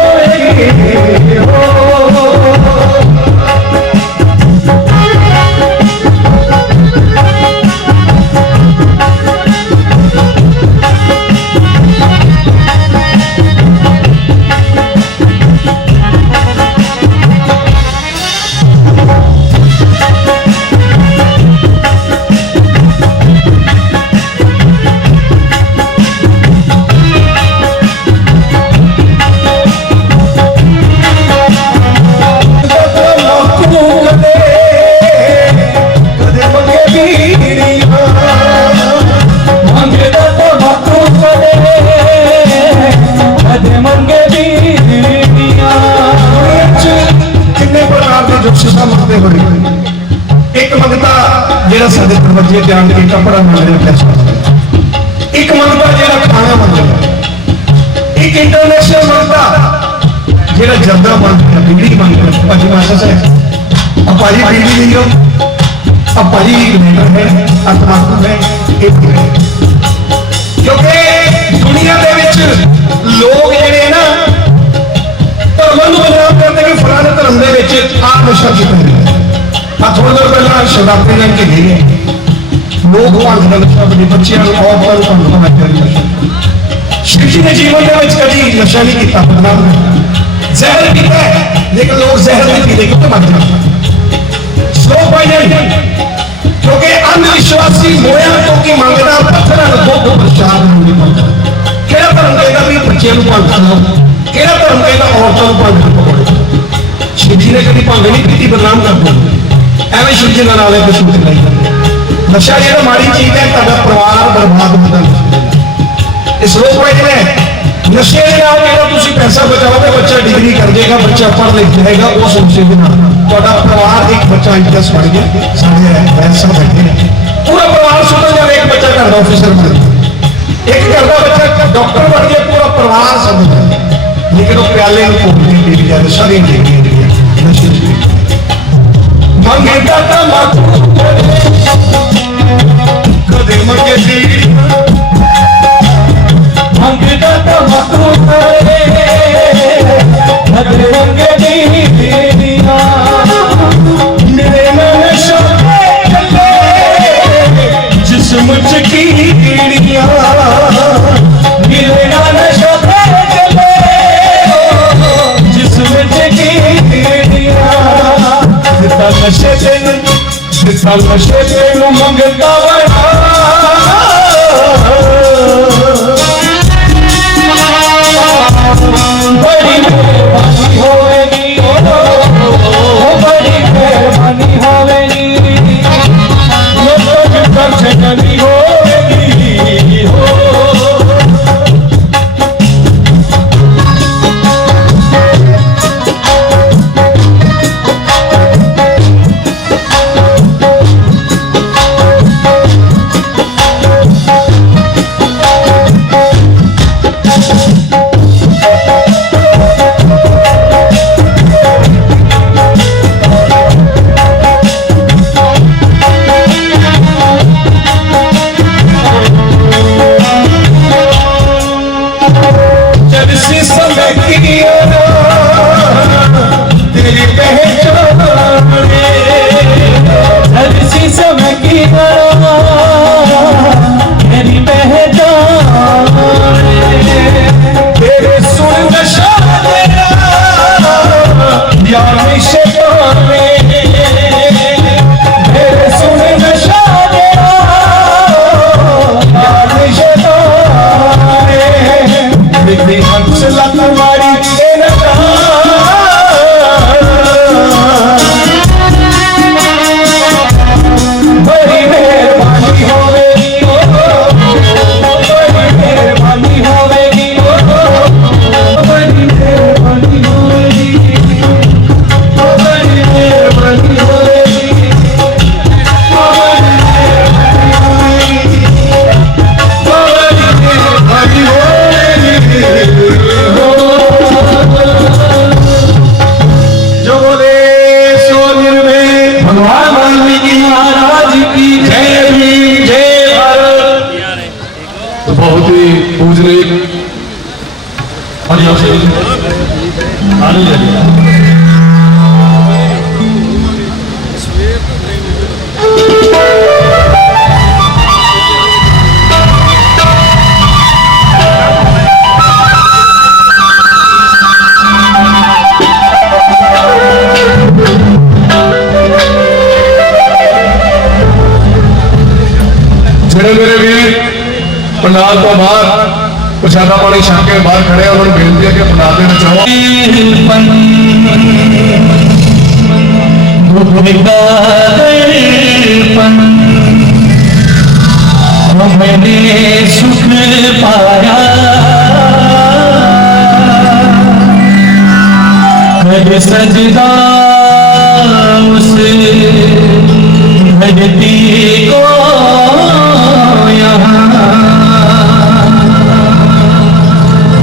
एक मंगता जेड़ा साडे दरवाजे ते आन के कपड़ा मंग रहा है। एक मंगता जेड़ा खाना मंग रहा है। एक इंटरनेशनल मंगता जेड़ा जर्दा मंग रहा है, बिजली मंग रहा है। भाजी माशा से अब भाजी बिजली नहीं हो, अब भाजी लेकर है आत्मात्मा है एक है। क्योंकि दुनिया दे विच लोग जेड़े ना धर्मां नूं बदनाम करते कि फलाने धर्म दे विच आ नशा कीता है। थोड़ी देर पहले शिवरात्रि लैन के गए लोग भंग का नशा अपने बच्चों औरतों को भंग का नशा। शिव जी ने जीवन के कभी नशा नहीं किया, बदनाम नहीं जहर पीता है, लेकिन लोग जहर नहीं पीते क्योंकि मर जाते स्लो पॉइजन। क्योंकि अंधविश्वासी मोया तो की मंगना पत्थर दो प्रसाद नहीं पाता। केड़ा धर्म कहता भी बच्चों को भंग खाओ, केड़ा धर्म कहता औरतों को भंग पकड़ो। शिव जी ने कभी भंग नहीं पीती, बदनाम कर दो एवं शिव जी नाले पे सूट नहीं करते। नशा जो माड़ी चीज है, ताड़ा परिवार बर्बाद होता। इस लोग में नशे के नाल जेड़ा तुसी पैसा बचाओगे, बच्चा डिग्री कर देगा, बच्चा पढ़ लिख जाएगा, वो सोचे कि ना ताड़ा परिवार एक बच्चा इंटरेस्ट बढ़ गया साढ़े पैसा बैठे पूरा परिवार सुधर जाए। एक बच्चा घर का ऑफिसर बन गया, एक घर का बच्चा डॉक्टर बन गया, पूरा परिवार समझ जाए। लेकिन वो प्याले को पी जाए सारी डिग्री नशे मंगेगा कदे मंगे दी मंगेगा कदे मंगे दीदिया मेरे मन चले जिस्म च कीड़ियां मेरे मन चले जिस्म च कीड़ियां। नशे तेन मंगता बड़ा बड़ी मेहरबानी होगी। बड़ी मेहरबानी होगी। नहीं होगी हो तुम्हारी बड़ी मेहरबानी होवेगी, बड़ी मेहरबानी होवेगी, बड़ी मेहरबानी होवेगी, बड़ी मेहरबानी होवेगी, जो बोले सो निर्भय भगवान वाल्मीकि महाराज की जय भीम जय भारत। तो बहुत ही पूजनीय ਜਿਹੜੇ ਮੇਰੇ ਵੀਰ पंडाल तो बाहर प्रशादा पानी छक के बाहर खड़े उन्होंने बेनती है कि पंडाल के ਵਿੱਚ ਆਓ। मैंने सुख पाया कर सजदा उस धरती को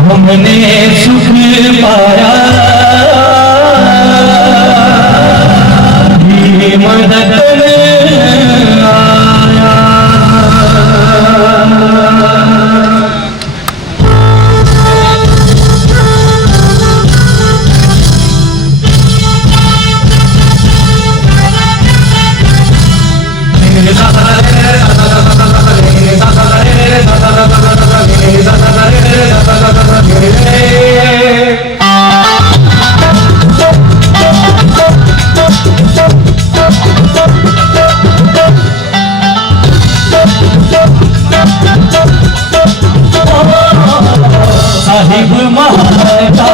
हमने सुख पाया ये मदद आया। साहिब महान का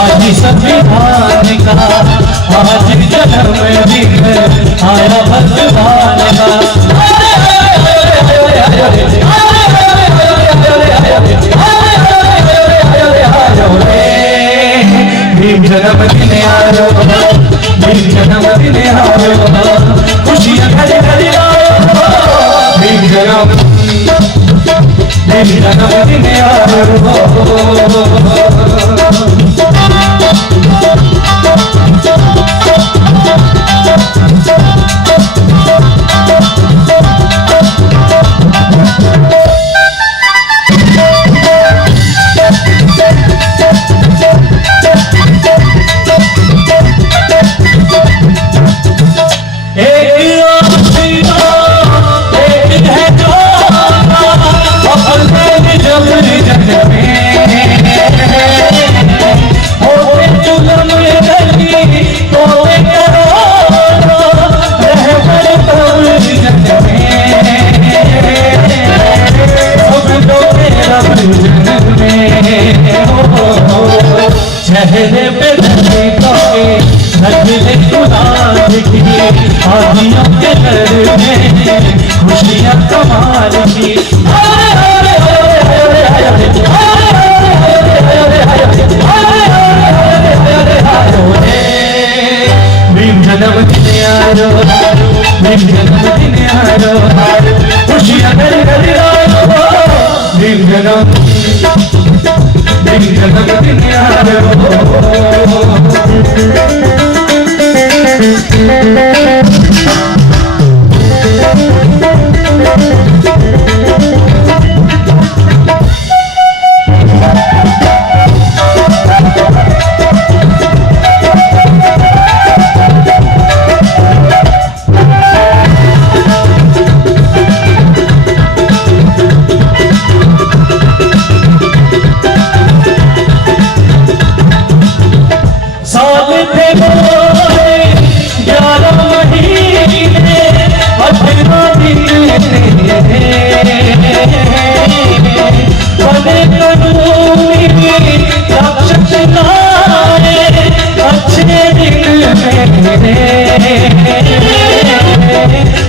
आज संविधान का आज जन्मदिन आया भगवान का। भीम जन्मदिन आयो, भीम जन्मदिन आयो, खुशियाँ घर घर आयो, भीम जन्मदिन आयो। चेहरे पे गुलाब की आदियों के घर में खुशियाँ कमाल की। भीम जन्मदिन आयो, भीम जन्मदिन आयो, खुशियाँ घर घर आयो, भीम जन्मदिन आयो। दिन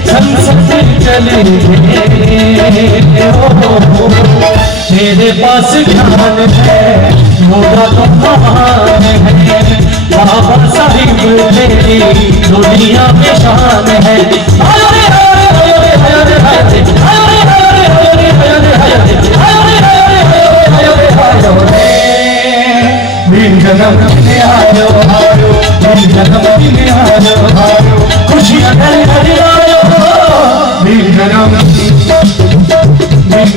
संसद चले तेरे पास ज्ञान है मोरा तो महान है बाबा साहिब तेरी दुनिया में शान है जन्म में आयो आयो जन्म में आयो आयो खुशियां घर आयो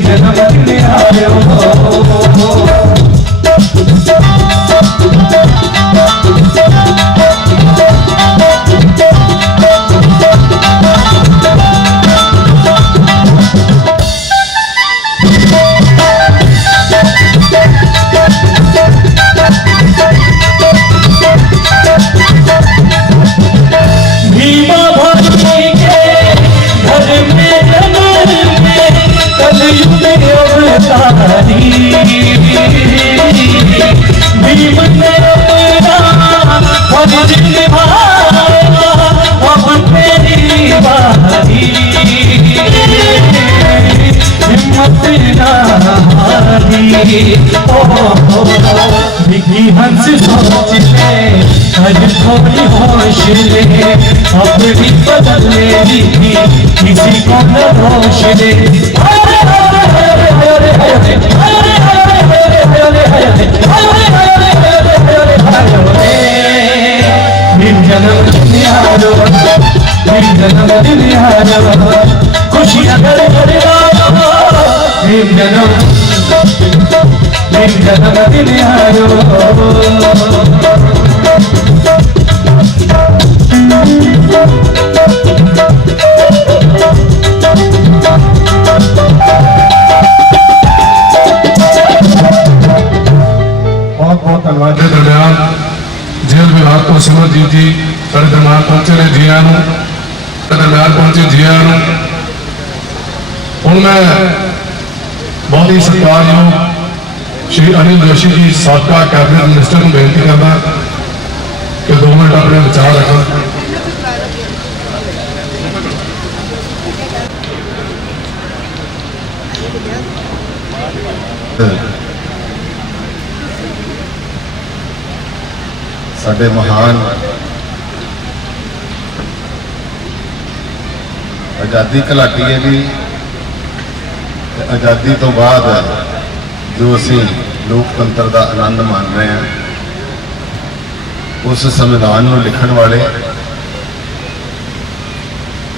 जन्म में आयो भीमा भक्ति के घर में कलयुग में अवतारी भीम ने अपना फर्ज निभाया अब तेरी बारी हिम्मत ना हारी बिकी हंस सोचते आज थोड़ी होश ले अपनी बदल लेनी थी किसी को न होश ले खुशियां जन्म दिन आयो बहुत धन्यवाद के दरमियान जेल विभाग को सिमरजीत जी साढ़े दरमियान पहुंचे ने जिया दरमियान पहुंचे जिया हूँ मैं बहुत ही सत्कारयोग श्री अनिल जोशी जी साबका कैबिनेट मिनिस्टर को बेनती करना कि 2 मिनट अपने विचार रखें। साडे महान आज़ादी घलाटीए भी आज़ादी तो बाद जो असी लोकतंत्र का आनंद मान रहे हैं उस संविधान को लिखण वाले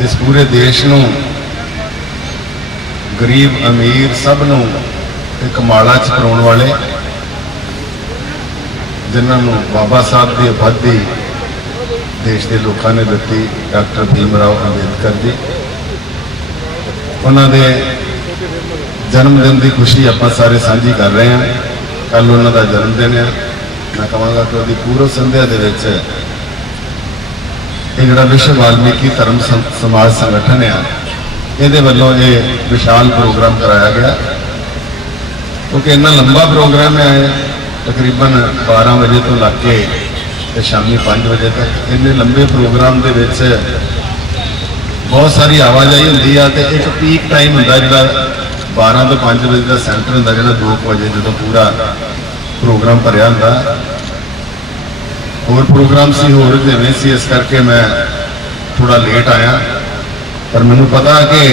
इस पूरे देश को गरीब अमीर सब नूं एक माला च परोण वाले जिन्होंने बाबा साहब की उपाधि देश के लोगों ने दी डॉक्टर भीमराव अंबेडकर जी उन्होंने जन्मदिन की खुशी आप सारे साझी कर रहे हैं। कल उन्होंने जन्मदिन है मैं कहूँगा कि वही पूर्व संध्या के जोड़ा विश्व वाल्मीकि धर्म समाज संगठन है ये वालों ये विशाल प्रोग्राम कराया गया क्योंकि इन्ना लंबा प्रोग्राम है तकरीबन 12 बजे तो लग के शामी 5 बजे तक इन्ने लंबे प्रोग्राम के बहुत सारी आवाजाही होंगी है तो एक पीक टाइम होंगे जो 12 तो 5 बजे का सेंटर होंगे जो 2 बजे जो पूरा प्रोग्राम भरया होंगे होर प्रोग्राम से होर देने से इस करके मैं थोड़ा लेट आया पर मैनू पता कि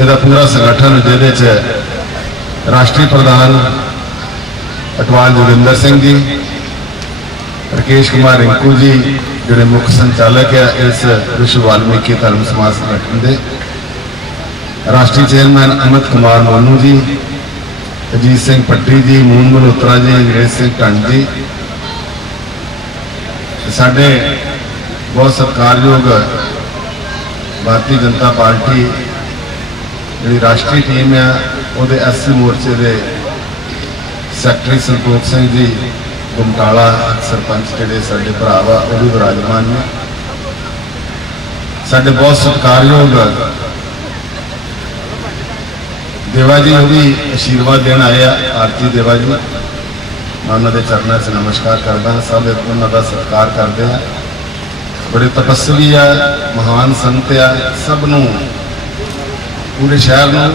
यदा पूरा संगठन जिहदे राष्ट्रीय प्रधान अटवाल जोगिंदर सिंह जी राकेश कुमार रिंकू जी जोड़े मुख्य संचालक है इस विश्व वाल्मीकि धर्म समाज संगठन के राष्ट्रीय चेयरमैन अमित कुमार मोनू जी अजीत सिंह पट्टी जी मून मल्होत्रा जी अंग्रेज सिंह ढंड जी साडे बहुत सत्कारयोग भारतीय जनता पार्टी जी राष्ट्रीय टीम है वो SC मोर्चे के सैकटरी संतोख सिंह जी गुमटाला सरपंच जोड़े साडे भरा वा वो भी विराजमान ने साडे बहुत सत्कारयोग देवा जी वो भी आशीर्वाद देने आए आरती देवा जी मैं उन्होंने चरणों से नमस्कार करता सब उन्होंने सत्कार करते हैं बड़े तपस्वी आ, महान संत आ, सब नूं पूरे शहर नूं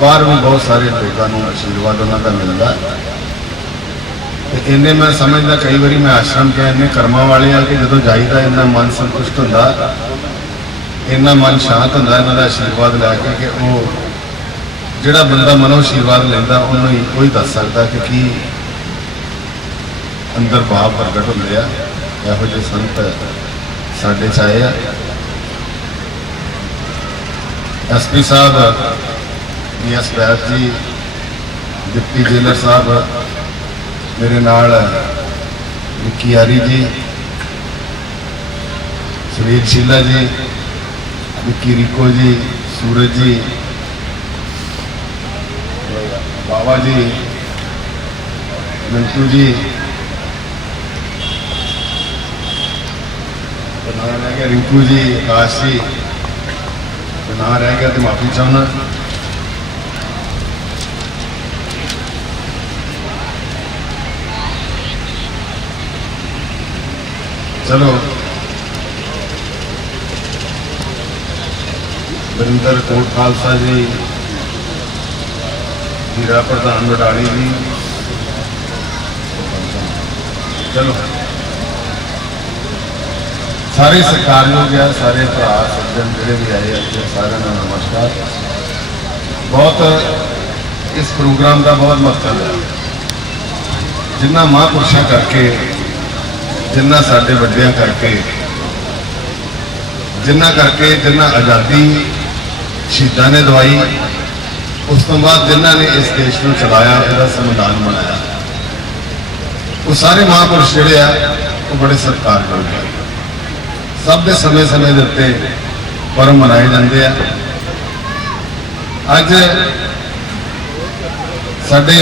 बाहर भी बहुत सारे लोगों को आशीर्वाद उन्होंने मिलता। तो इन्ने मैं समझदा कई बार मैं आश्रम के इन्ने कर्मा वाले आ कि जो जाइदा इन्ना मन संतुष्ट होंदा, इन्ना मन शांत होंदा इन्हां दा आशीर्वाद लैके कि वो जिहड़ा बंदा मनो आशीर्वाद लैंदा उन्होंने ही कोई दस सकता कि की अंदर भाव प्रगट होंदे आ। इहो जिहे संत साडे च आए आ। SP साहब DS बैस जी, डिप्टी जेलर साहब मेरे नाल, विक्की आरी जी, सुनील शीला जी, विक्की रिको जी, सूरज जी, बाबा जी, मिंटू जी, ना रह गया रिंकू जी, आकाश जी, ना रह गया तो माफी चाहना। चलो बरिंदर कोट खालसा जी, हीरा प्रधान वडाली जी, चलो सारे सत्कारयोग है, सारे भरा सज्जन जोड़े भी आए अच्छे सारे नमस्कार। बहुत इस प्रोग्राम का बहुत महत्व है, जिन्ना महापुरुषों करके, जिन्ना साडे वड्डियां करके, जिन्ना करके, जिन्ना आज़ादी शहीदां ने दवाई, उस तो बाद जिन्हों ने इस देश को चलाया, इसका संविधान बनाया, वो सारे महापुरुष जोड़े आ वो बड़े सत्कारयोग हैं। सब के समय समय के उत्ते पर्व मनाए जाते हैं। अज साडे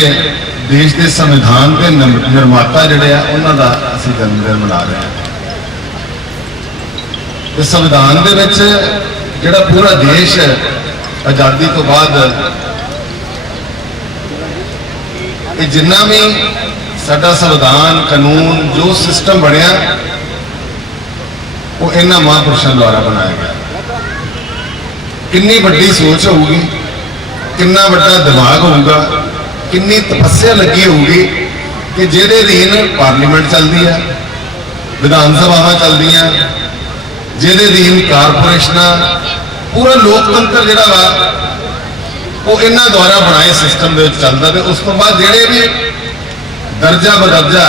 देश के संविधान के निर्माता जोड़े उन्हों का असीं जन्मदिन मना रहे हैं। इस संविधान के विच जिहड़ा पूरा देश आज़ादी तो बाद ये जिन्ना भी साडा संविधान कानून जो सिस्टम बनया वो इन्हां महापुरुषों द्वारा बनाया गया। कितनी वड्डी सोच होगी, कितना वड्डा दिमाग होगा, कितनी तपस्या लगी होगी कि जिहदे अधीन पार्लीमेंट चलती है, विधान सभावां चलदियां, जिहदे अधीन कारपोरेशन, पूरा लोकतंत्र जिहड़ा वा वो इन्हां द्वारा बनाए सिस्टम दे विच चलदा। ते उस तो बाद जिहड़े भी दर्जा बदर्जा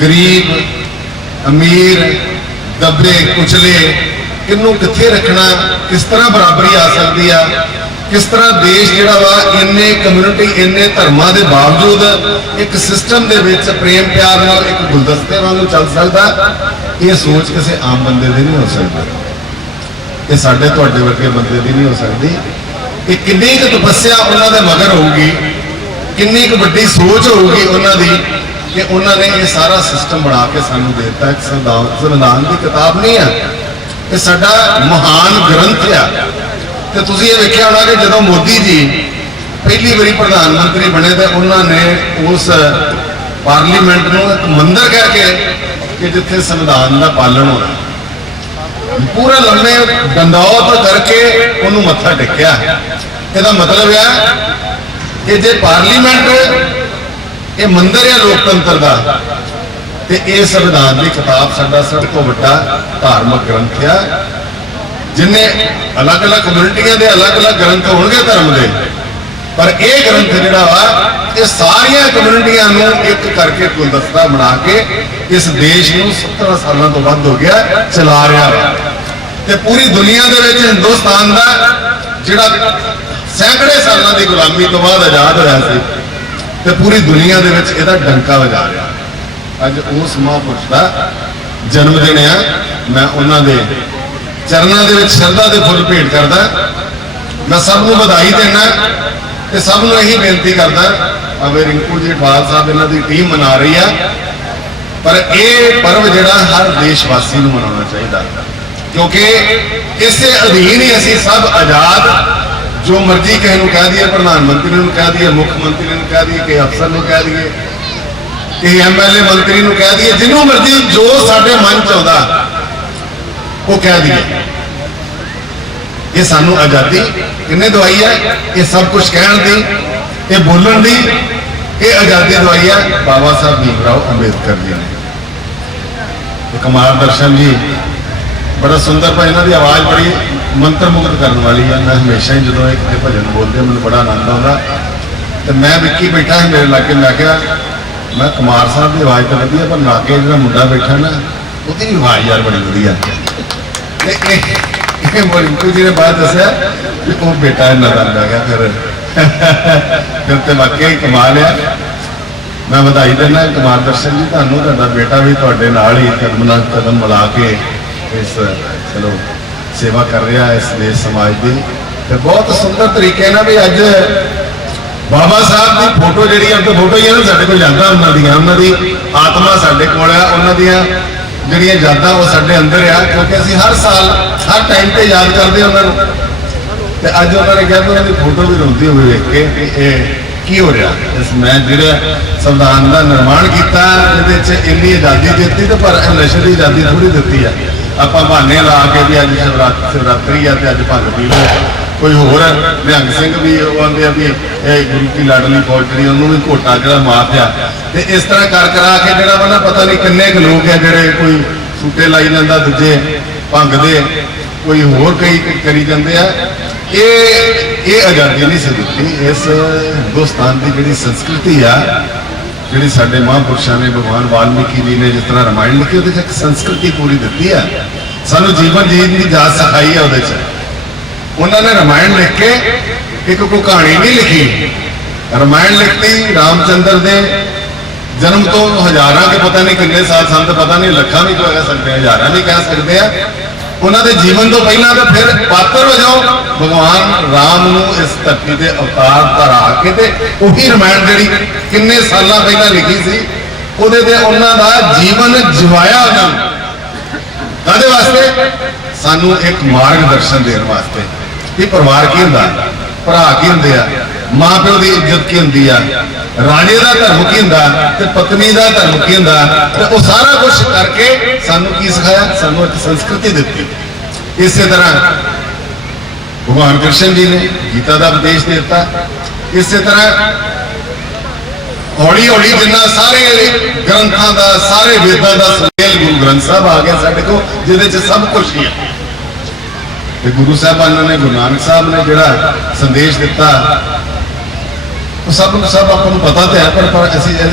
गरीब अमीर दबे कुचले किनू कित्थे रखना, किस तरह बराबरी आ सकती है, किस तरह देश जिहड़ा वा इन्ने कम्यूनिटी इन्ने धर्मां दे बावजूद एक सिस्टम दे विच प्रेम प्यार नाल एक गुलदस्ते वांगू चल सकदा, ये सोच किसी आम बंदे दी नहीं हो सकती, ये साडे तुहाडे वर्गे बंदे दी नहीं हो सकती। कि किन्नी क तपस्या उन्हां दे मगर होगी, किन्नी क वड्डी सोच होगी उन्हां दी कि उन्होंने ये सारा सिस्टम बना के सानू दे दिता। एक संविधान की किताब नहीं है, ये साडा महान ग्रंथ है। तो तुसीं ये वेख्या होना कि जदों मोदी जी पहली बारी प्रधानमंत्री बने तो उन्होंने उस पार्लीमेंट को एक मंदिर कह के कि जिथे संविधान का पालन होना, पूरा लम्बे डंडौत करके उन्होंने मत्था टेकिया। इसका मतलब है कि जे पार्लीमेंट ये मंदिर है लोकतंत्र का, तो ये संविधान की किताब साडा सब तो बड़ा धार्मिक ग्रंथ है, जिन्हें अलग अलग कम्यूनिटियां के अलग अलग ग्रंथ होंगे धर्म के, पर यह ग्रंथ जिहड़ा वा ये सारिया कम्यूनिटियां नूं एक करके गुलदस्ता बना के इस देश को 17 सालों तो वध हो गया चला रहा है। ते पूरी दुनिया के विच हिंदुस्तान का जिहड़ा सैकड़े सालों की गुलामी तो बाद आजाद होया सी, ते पूरी दुनिया के विच इहदा डंका वजा रहा। अज उस महापुरुष का जन्मदिन है, मैं उन्होंने चरणों के श्रद्धा के फुल भेंट करदा। मैं सबनों बधाई देना ते सबनों यही बेनती करदा, भावें रिंकू जी ठाल साहब इन्हां दी टीम मना रही है, पर यह पर्व जिहड़ा हर देशवासी नूं मनाउणा चाहिए, क्योंकि इसे अधीन ही असीं सब आजाद, जो मर्जी किसी को कह दिए, प्रधानमंत्री को कह दिए, मुख्यमंत्री को कह दिए, कि अफसर को कह दिए, कि MLA मंत्री को कह दिए, जिन्हों मर्जी जो साडे मन च आउंदा वो कह दिए। ये सानू आज़ादी किन्ने दवाई है? ये सब कुछ कहण दी, ये बोलन दी, ये आज़ादी दवाई है बाबा साहब भीमराव अंबेडकर जी ने। कुमार दर्शन जी बड़ा सुंदर भाई, इन्हों की आवाज़ बड़ी मंत्रमुग्ध करने वाली है। मैं हमेशा ही जो एक भजन बोलते मैं बड़ा आनंद आता। तो मैं विक्की बैठा है मेरे लागे, मैं क्या मैं कुमार साहब की आवाज़ तो वधिया, पर लागे जो मुंडा बैठा ना उसकी भी आवाज़ यार बड़ी वधिया। रिंकू जी ने बात दसिया कि वो बेटा इन्हों का लग गया, फिर तो वाकई कमाल है। मैं बधाई देना कुमार दर्शन जी, तुहानू तुहाडा बेटा भी तुहाडे नाल ही कदम नाल कदम मिला के इस चलो सेवा कर रहा है इस देश समाज की। तो बहुत सुंदर तरीके ना भी अज बाबा साहब की फोटो जी अब तो फोटो ही है ना साढ़े को यादा उन्होंने आत्मा साढ़े को उन्होंने जड़ियाँ यादा वो साढ़े अंदर आ, क्योंकि असी हर साल हर टाइम पर याद करते उन्होंने। तो अज उन्होंने कहा उन्होंने फोटो भी रोती हुई देख के की हो रहा इस मैं जो संविधान का निर्माण किया इन्नी आज़ादी दी, तो पर नशे की आज़ादी थोड़ी दी है। आप बहाने ला के भी अज शिवरात्रि है तो अज भंग पी लो, कोई होर निहंग सिंह भी आते भी गुरु की लाडली फौज जी उन्होंने भी घोटा जो माफिया। तो इस तरह कर करा के जो ना पता नहीं किन्ने क लोग है जोड़े कोई सूटे लाई जाता, दूजे भंग दे, कोई होर कई करी जाते हैं। ये आज़ादी नहीं सी दी। इस हिंदुस्तान की जी संस्कृति आ जी साढ़े महापुरुषों ने भगवान वाल्मीकि जी ने जिस तरह रामायण लिखी वो एक संस्कृति पूरी दी है, सानू जीवन जीवन की जाच सिखाई है। उन्होंने रामायण लिख के एक कोई कहानी नहीं लिखी, रामायण लिखती रामचंद्र के जन्म तो हज़ारों के पता नहीं कितने साल सन, पता नहीं लखा भी कह सकते हैं, हज़ारों भी कह सकते हैं। उन्होंने जीवन तो पहला तो फिर पात्र वजों भगवान राम नू इस धरती के अवतार धरा के उही रामायण जी किन्ने साल पहला लिखी सी, उहदे ते उन्हां दा जीवन जिवाया उन्होंने वास्ते सानू एक मार्गदर्शन देने वास्ते कि परिवार की हुंदा, भरा की हुंदे आ, मां प्यो की इज्जत की हुंदी आ, राजे का धर्म की हुंदा ते पत्नी का धर्म की हुंदा। तो वो सारा कुछ करके सानू की सिखाया, सानू एक संस्कृति दी। इस तरह भगवान कृष्ण जी ने गीता का उपदेश दिता। इस तरह हौली हौली जिन्ना सारे ग्रंथों का सारे वेदों का सुमेल गुरु ग्रंथ साहब आ गया साढ़े को, जिहदे च सब कुछ ही है। गुरु साहबान ने गुरु नानक साहब ने जोड़ा संदेश दिता सब आपको पता तो है, पर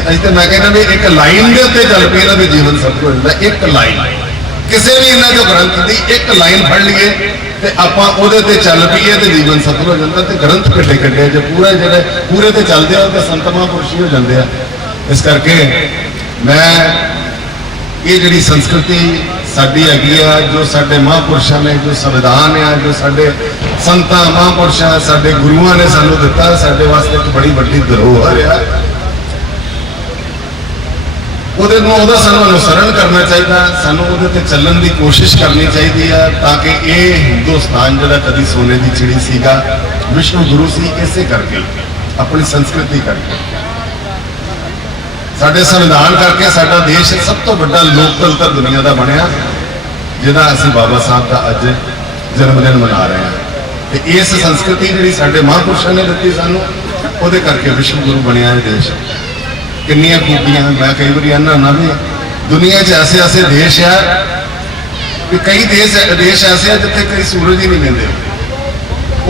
अभी तो मैं कहना भी एक लाइन के उत्ते चल पे इन्होंने जीवन सफल हो जाता। एक लाइन किसी भी इन्होंने जो ग्रंथ की एक लाइन फड़ लीए तो आप चल पीए तो जीवन सफल हो जाता। तो ग्रंथ कट्टे कट्टे जो पूरे जो पूरे तो चलते हो तो संत महापुरुष ही हो जाते हैं। इस करके मैं ये जी संस्कृति साड़ी हैगी है, जो साडे महापुरुषों ने जो संविधान है, जो साडे संत महापुरुषों साडे गुरुओं ने सानू दिता, साडे वास्ते एक बड़ी बड़ी धरोहर है। उहदा सानू अनुसरण करना चाहिए, सानू उहदे ते चलण की कोशिश करनी चाहिए है, ताकि ये हिंदुस्तान जो कभी सोने की चिड़ी सीगा, विष्णु गुरु सी इसे करके अपनी संस्कृति करके साडे संविधान करके साडा देश सब तो बड़ा लोकतंत्र दुनिया का बनया, जिहदा असीं बाबा साहब का अज जन्मदिन मना रहे हैं। तो इस संस्कृति जी साडे महापुरुषों ने दी सानू, उहदे करके विश्व गुरु बनया है देश। किन्नियां खूबियां मैं कई बार आना ना भी दुनिया ऐसे ऐसे देश है कि कई देश ऐसे है जिथे कई सूरज ही नहीं लेंदे,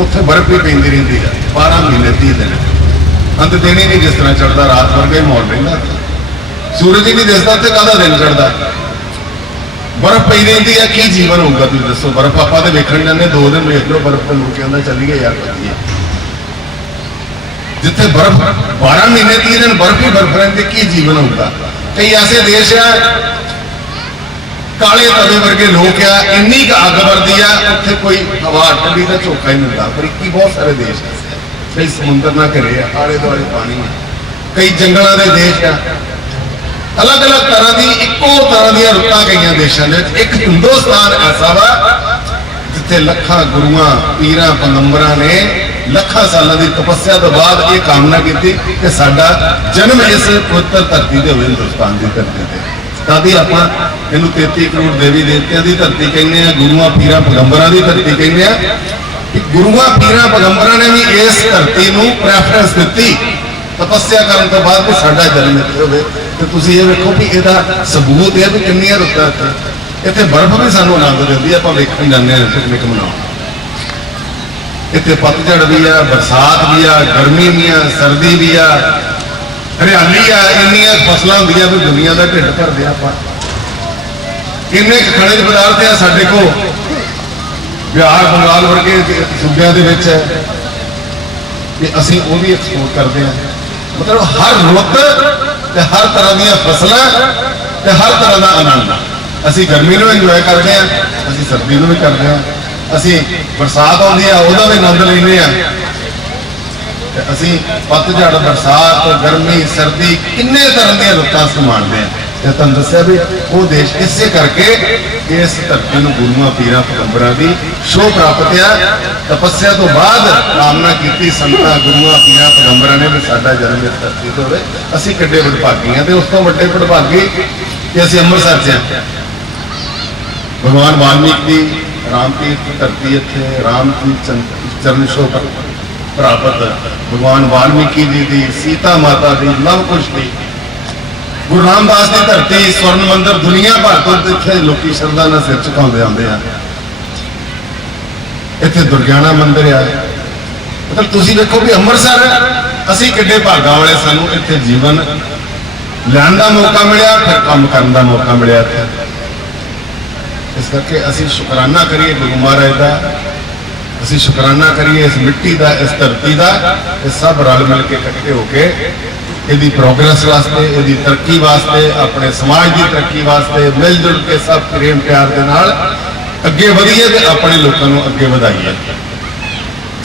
उत्थे बर्फ भी पैंदी रहिंदी है 12 महीने 30 दिन, अंत दिन ही नहीं जिस तरह चढ़ता, रात भर का ही माहौल रहिंदा, सूरज ही नहीं दिसदा ते काहदा दिन चढ़दा, बर्फ पई रहिंदी है। की जीवन होगा तुसीं दसो? बर्फ आपां ते वेखण जांदे 2 दिन वेख लो बर्फ ते मुड़ के आंदा चलीए यार चलीए, जिथे बर्फ 12 महीने 30 दिन बर्फ ही बर्फ रहती, की जीवन होगा? कई ऐसे देश है काले तवे वर्गे लोग आ, इन्नी अग वरदी है उत्थे कोई हवा ठंडी का झोंका ही मिलता। अमरीकी बहुत सारे देश है, कई समुद्र ना घिरे है, आले दुआले पानी है, कई जंगलों के देश है, अलग अलग तरह की इको तरह दी रुत्तां कई देशों में। एक हिंदुस्तान ऐसा वा जिथे लखा गुरुआं पीरां पैगंबरां ने लखा सालों की तपस्या तो बाद ये कामना की कि साडा जन्म इस पवित्र धरती से हो, हिंदुस्तान की धरती से। तद ही आप इनू 33 करोड़ देवी देवतियां की धरती कहने, गुरुआं पीरां पैगंबरां की धरती कहने। गुरुआं पीरां पैगंबरां ने भी इस धरती नूं प्रैफरेंस दी तपस्या करने तो बाद भी साडा जन्म इत्थे होवे। ते तुसीं ये वेखो भी इहदा सबूत है भी किन्नियां रुत्तां इत्थे बर्फ भी सानूं आनंद दिंदी, आपां वेखण जांदे हां पिकनिक मनाउण। इत्थे पतझड़ भी आ, बरसात भी आ, गर्मी भी आ, सर्दी भी आ, हरियाली आ, इन्नियां फसलां होंदियां भी दुनिया का ढिड भरदे आपां। इन्ने खनिज पदार्थ आ साडे कोल, बिहार बंगाल वर्गे सूबे के असी वो भी एक्सपोर्ट करते हैं। मतलब हर रुत हर तरह दी फसलां हर तरह का आनंद असी गर्मी में इंजॉय करते हैं, असी सर्दी में भी करते हैं, असी बरसात आती है वह भी आनंद लेने, असी पतझड़ बरसात गर्मी सर्दी किन्ने तरह दी रुत्तां संभालते हैं। तुम दसिया भी वो देश इसे करके इस धरती को गुरुआं पीरां पैगंबरां की शो प्राप्त है। तपस्या तो बाद कामना की संतां गुरुआं पीरां पैगंबरां ने भी साडा जन्म इस धरती तो होवे। असीं किड्डे वडभागी हां ते उस तो वड्डे वडभागी कि असीं अमृतसर च भगवान वाल्मीकि राम तीर्थ धरती इत्थे राम की चरण शो प्राप्त भगवान वाल्मीकि जी की सीता माता की लव कुश की गुरु रामदास की धरती स्वर्ण मंदिर दुनिया भर तो इतने लोग श्रद्धा का सिर झुकाते आते हैं। इतने दुर्गियाना मंदिर है। मतलब तुम देखो भी अमृतसर असी किड्डे भागा वाले, सानू इतने जीवन लैन का मौका मिला, फिर काम करने का मौका मिला। इस करके असी शुकराना करिए गुरु महाराज का, असी शुकराना करिए इस मिट्टी का, इस धरती का। ये सब रल मिल के इकट्ठे होके यदि प्रोग्रेस वास्ते, यदि तरक्की वास्ते, अपने समाज की तरक्की वास्ते मिलजुल के सब प्रेम प्यार के नाल अगे वधिए ते अपने लोगों को अगे वधाइए।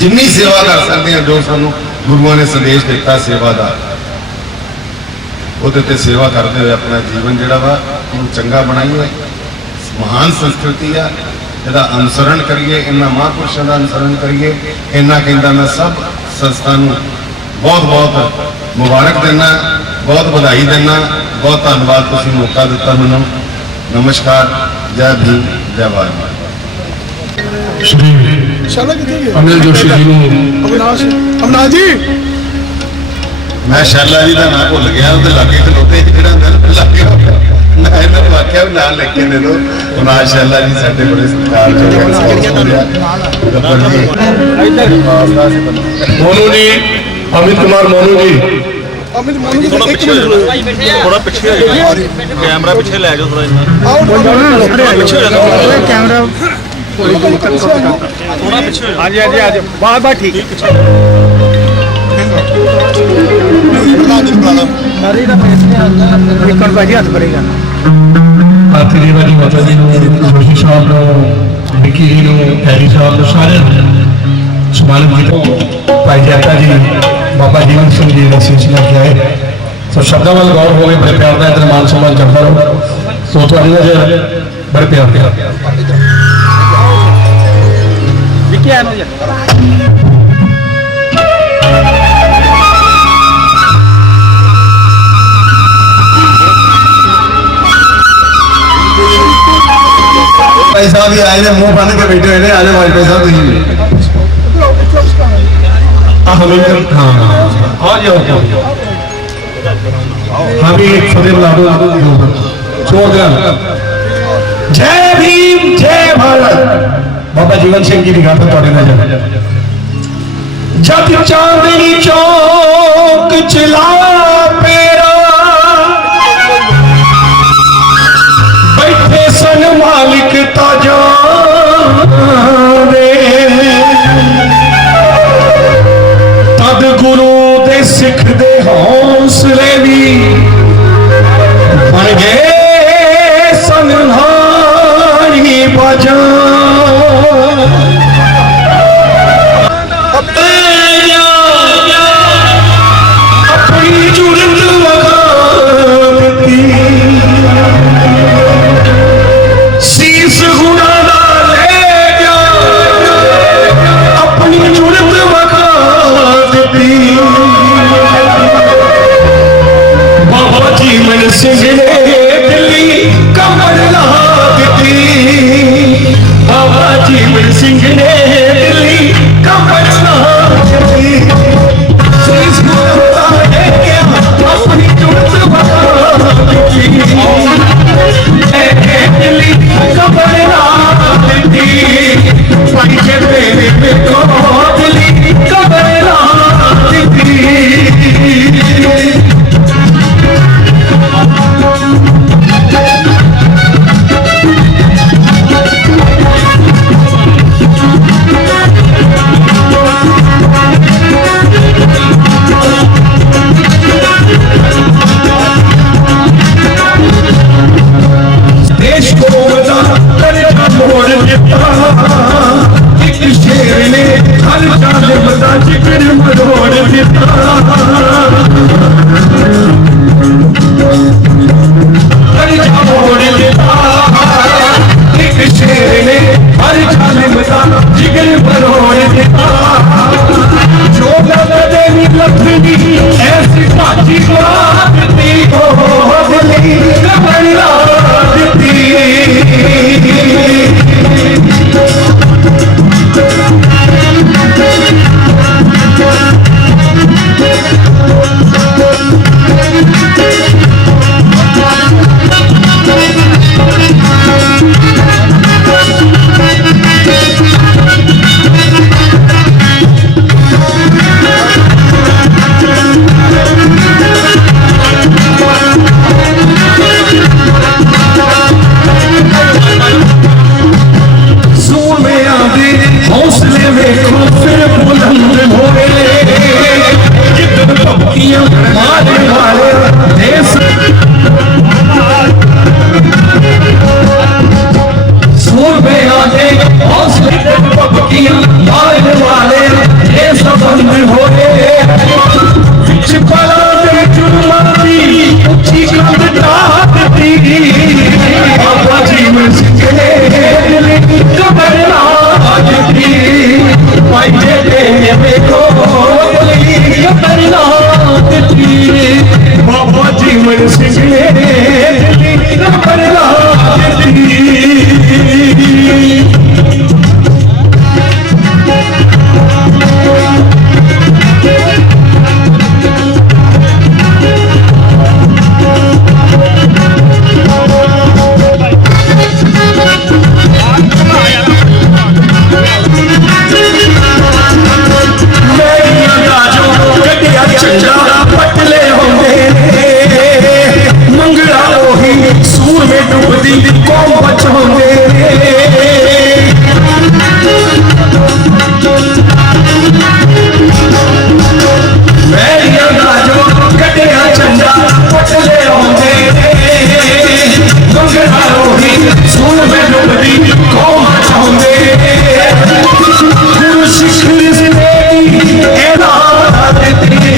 जिन्नी सेवा कर सकते हैं, जो सानू गुरुओं ने संदेश दिता सेवा का, उहदे ते सेवा करते हुए अपना जीवन जिहड़ा वा उहनूं चंगा बनाइए। महान संस्कृति है, इसका अनुसरण करिए, इन्हां महापुरुषों का अनुसरण करिए। इन्ना कहंदा मैं सब संस्था नूं बहुत बहुत मुबारक देना, बहुत बधाई देना, बहुत धन्यवाद तुसीं मौका दिता मैनूं। नमस्कार, जय भीम, जय भारत। श्री अनिल जोशी जी को अविनाश जी मैं शैला जी का नाम भुल गया, उसके लागे खलोते जिहड़ा दिल लागे मैं इन्होंने आख्या भी नाम लिख के दे दो। अविनाश शैला जी साडे बड़े सत्कारयोग मोनू जी, अमित कुमार मोनू जी। अमित मोनू जी थोड़ा पीछे हो जाओ, थोड़ा पीछे हो जाओ, कैमरा पीछे ले जाओ थोड़ा इतना पीछे हो जाओ, कैमरा थोड़ा पीछे हो जाओ। हाँ जी हाँ जी हाँ जी, बार बार ठीक। हाथी देवा जी माता जी जोशी साहब विक्की जी हैरी साहब सारे सम्मानित किया। भाई जैता जी बाबा जीवन सिंह जी ने शीश लेके आए। तो शब्दों वाल गौर हो गए, बड़े प्यार का इधर मान सम्मान करता रहो। तो थोड़ी नजर बड़े प्यार के भाई साहब भी आए ने मुंह बंद के बैठे हुए ने। आज वाजपेयी साहब तुम हाँ भी फतेह बुला दो, छोड़ दे। जय भीम जय भारत। बाबा जीवन सिंह जी की गाथा थोड़े नजर। जब चांदनी चौक चिला पेरा बैठे सन मालिक ताजा तद गुरु दे सिख दे हौसले भी बन गए सन नारी बाजा। अपनी जुरत लगा दी शीस गुना दी कौम बचाउंदे वैरियां दा जो कटिया झंडा पुट ले आउंदे मंगना रोही सुन मैनू दी कौम बचाउंदे गुरु शिखर से ऐलान दिते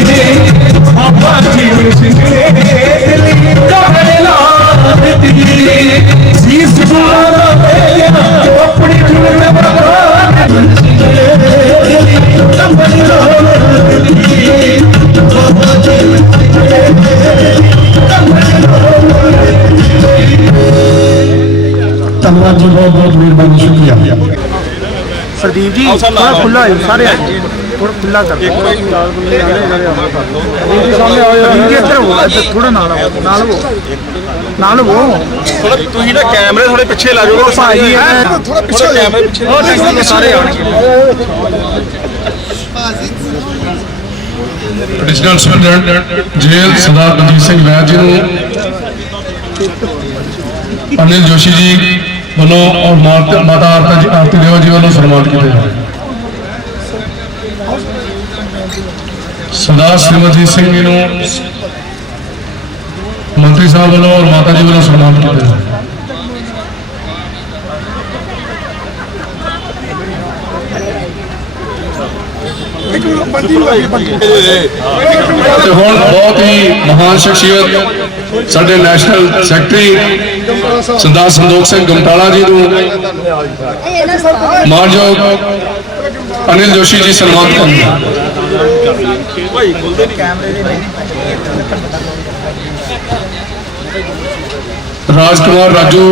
बाबा जी सिंह ने शीश झुकाना तो अपनी धुन में धन्यवाद जी, बहुत बहुत मेहरबानी, शुक्रिया। प्रदीप जी थोड़ा खुला है, सारे थोड़ा खुला कर थोड़ा नाल वो ਥੋੜਾ ਤੁਸੀਂ ਨਾ ਕੈਮਰੇ ਥੋੜੇ ਪਿੱਛੇ ਲਾ ਜਾਓਗੇ ਭਾਈ ਥੋੜਾ ਪਿੱਛੇ ਕੈਮਰੇ ਪਿੱਛੇ ਸਾਰੇ ਆਉਣਗੇ। एडिशनल सुपरिटेंडेंट जेल सरदार बलजीत सिंह वैद जी ਨੂੰ अनिल जोशी जी ਵੱਲੋਂ और माता आरती देवा जी ਵੱਲੋਂ सम्मानित किया जाए। सरदार सिमरजीत सिंह जी ਨੂੰ मंत्री साहब ਵੱਲੋਂ और माता जी ਵੱਲੋਂ सम्मानित किया जाए। ਤੇ ਹੁਣ ਬਹੁਤ ਹੀ ਮਹਾਨ ਸ਼ਖਸੀਅਤ ਸਾਡੇ ਨੈਸ਼ਨਲ ਸੈਕਟਰੀ ਸਰਦਾਰ ਸੰਦੋਖ ਸਿੰਘ ਗਮਟਾਲਾ ਜੀ ਨੂੰ ਮਾਨਯੋਗ ਅਨਿਲ ਜੋਸ਼ੀ ਜੀ ਸਨਮਾਨਿਤ ਕਰਨਗੇ। ਰਾਜਕੁਮਾਰ ਰਾਜੂ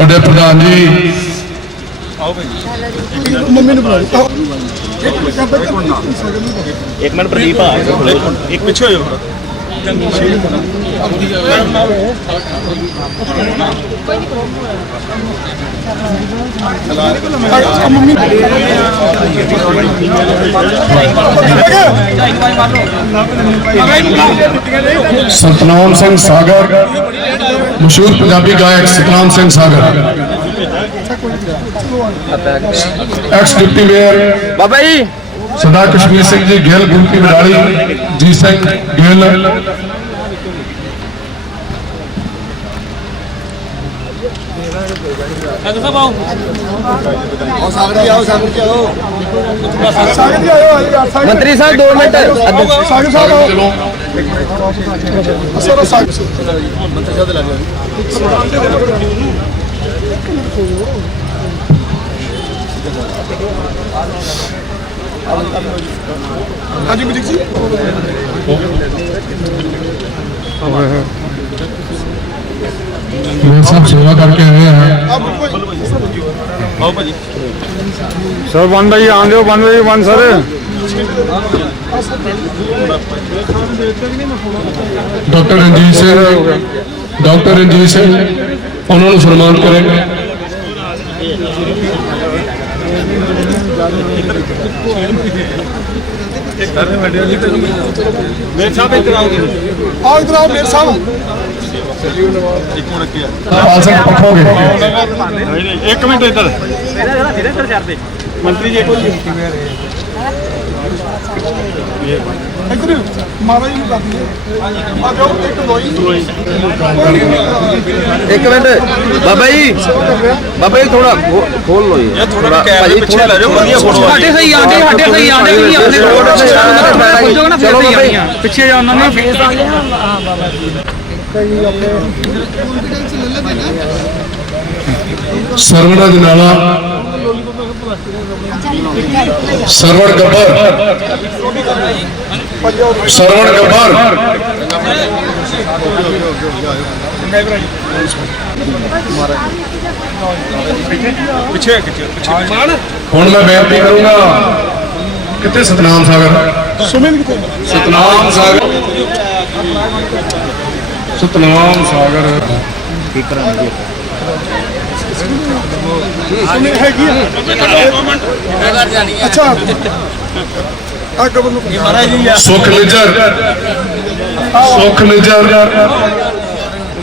ਵੱਡੇ ਪ੍ਰਧਾਨ ਜੀ ਮੰਮੀ ਨੂੰ ਬੁਲਾ ਇੱਕ ਮਿੰਟ ਪ੍ਰਦੀਪ ਆ ਇੱਕ ਪਿੱਛੇ ਹੋ ਜਾਓ सतनाम सिंह सागर, मशहूर पंजाबी गायक Satnam Singh Sagar, x deputy mayor Baba ji सरदार कश्मीर सिंह जी गिल, गुरु की बडाली जी सिंह गिल, मंत्री साहब 2 मिनट सागर साहब हाँ जी जी मेयर साहब सेवा करके आए हैं। सर 1 भाई आन दो 1 भाई 1 सर डॉक्टर रंजीत सिंह उन्होंने सम्मानित करेंगे। ਮੇਰ ਸਾਹਿਬ ਇੱਧਰ ਆਓ आओ इधर आओ मेरे साहब पालसन पखोगे ਇੱਕ ਮਿੰਟ ਇੱਧਰ ਮੰਤਰੀ ਜੀ इधर मारा जी कर दिए आ जाओ एक लोई ਇੱਕ ਮਿੰਟ ਬਾਬਾ ਜੀ ਥੋੜਾ ਖੋਲ ਲੋ ਇਹ ਥੋੜਾ ਕੈਮਰੇ ਪਿੱਛੇ ਲੈ ਜਾਓ ਵਧੀਆ ਫੋਟੋ ਸਾਡੇ ਸਹੀ ਆਂਦੇ ਨਹੀਂ ਆਉਂਦੇ ਖੋਜੋਗੇ ਨਾ ਫਿਰ ਸਹੀ ਆਣੀਆਂ ਪਿੱਛੇ ਜਾਣਾ ਨਹੀਂ ਫੇਸ ਆ ਗਿਆ सरवण जनाला सरवण गब्बर ਪਿੱਛੇ ਹੁਣ मैं बेनती करूंगा कितने सतनाम सागर सतनाम सागर अच्छा सुख निजर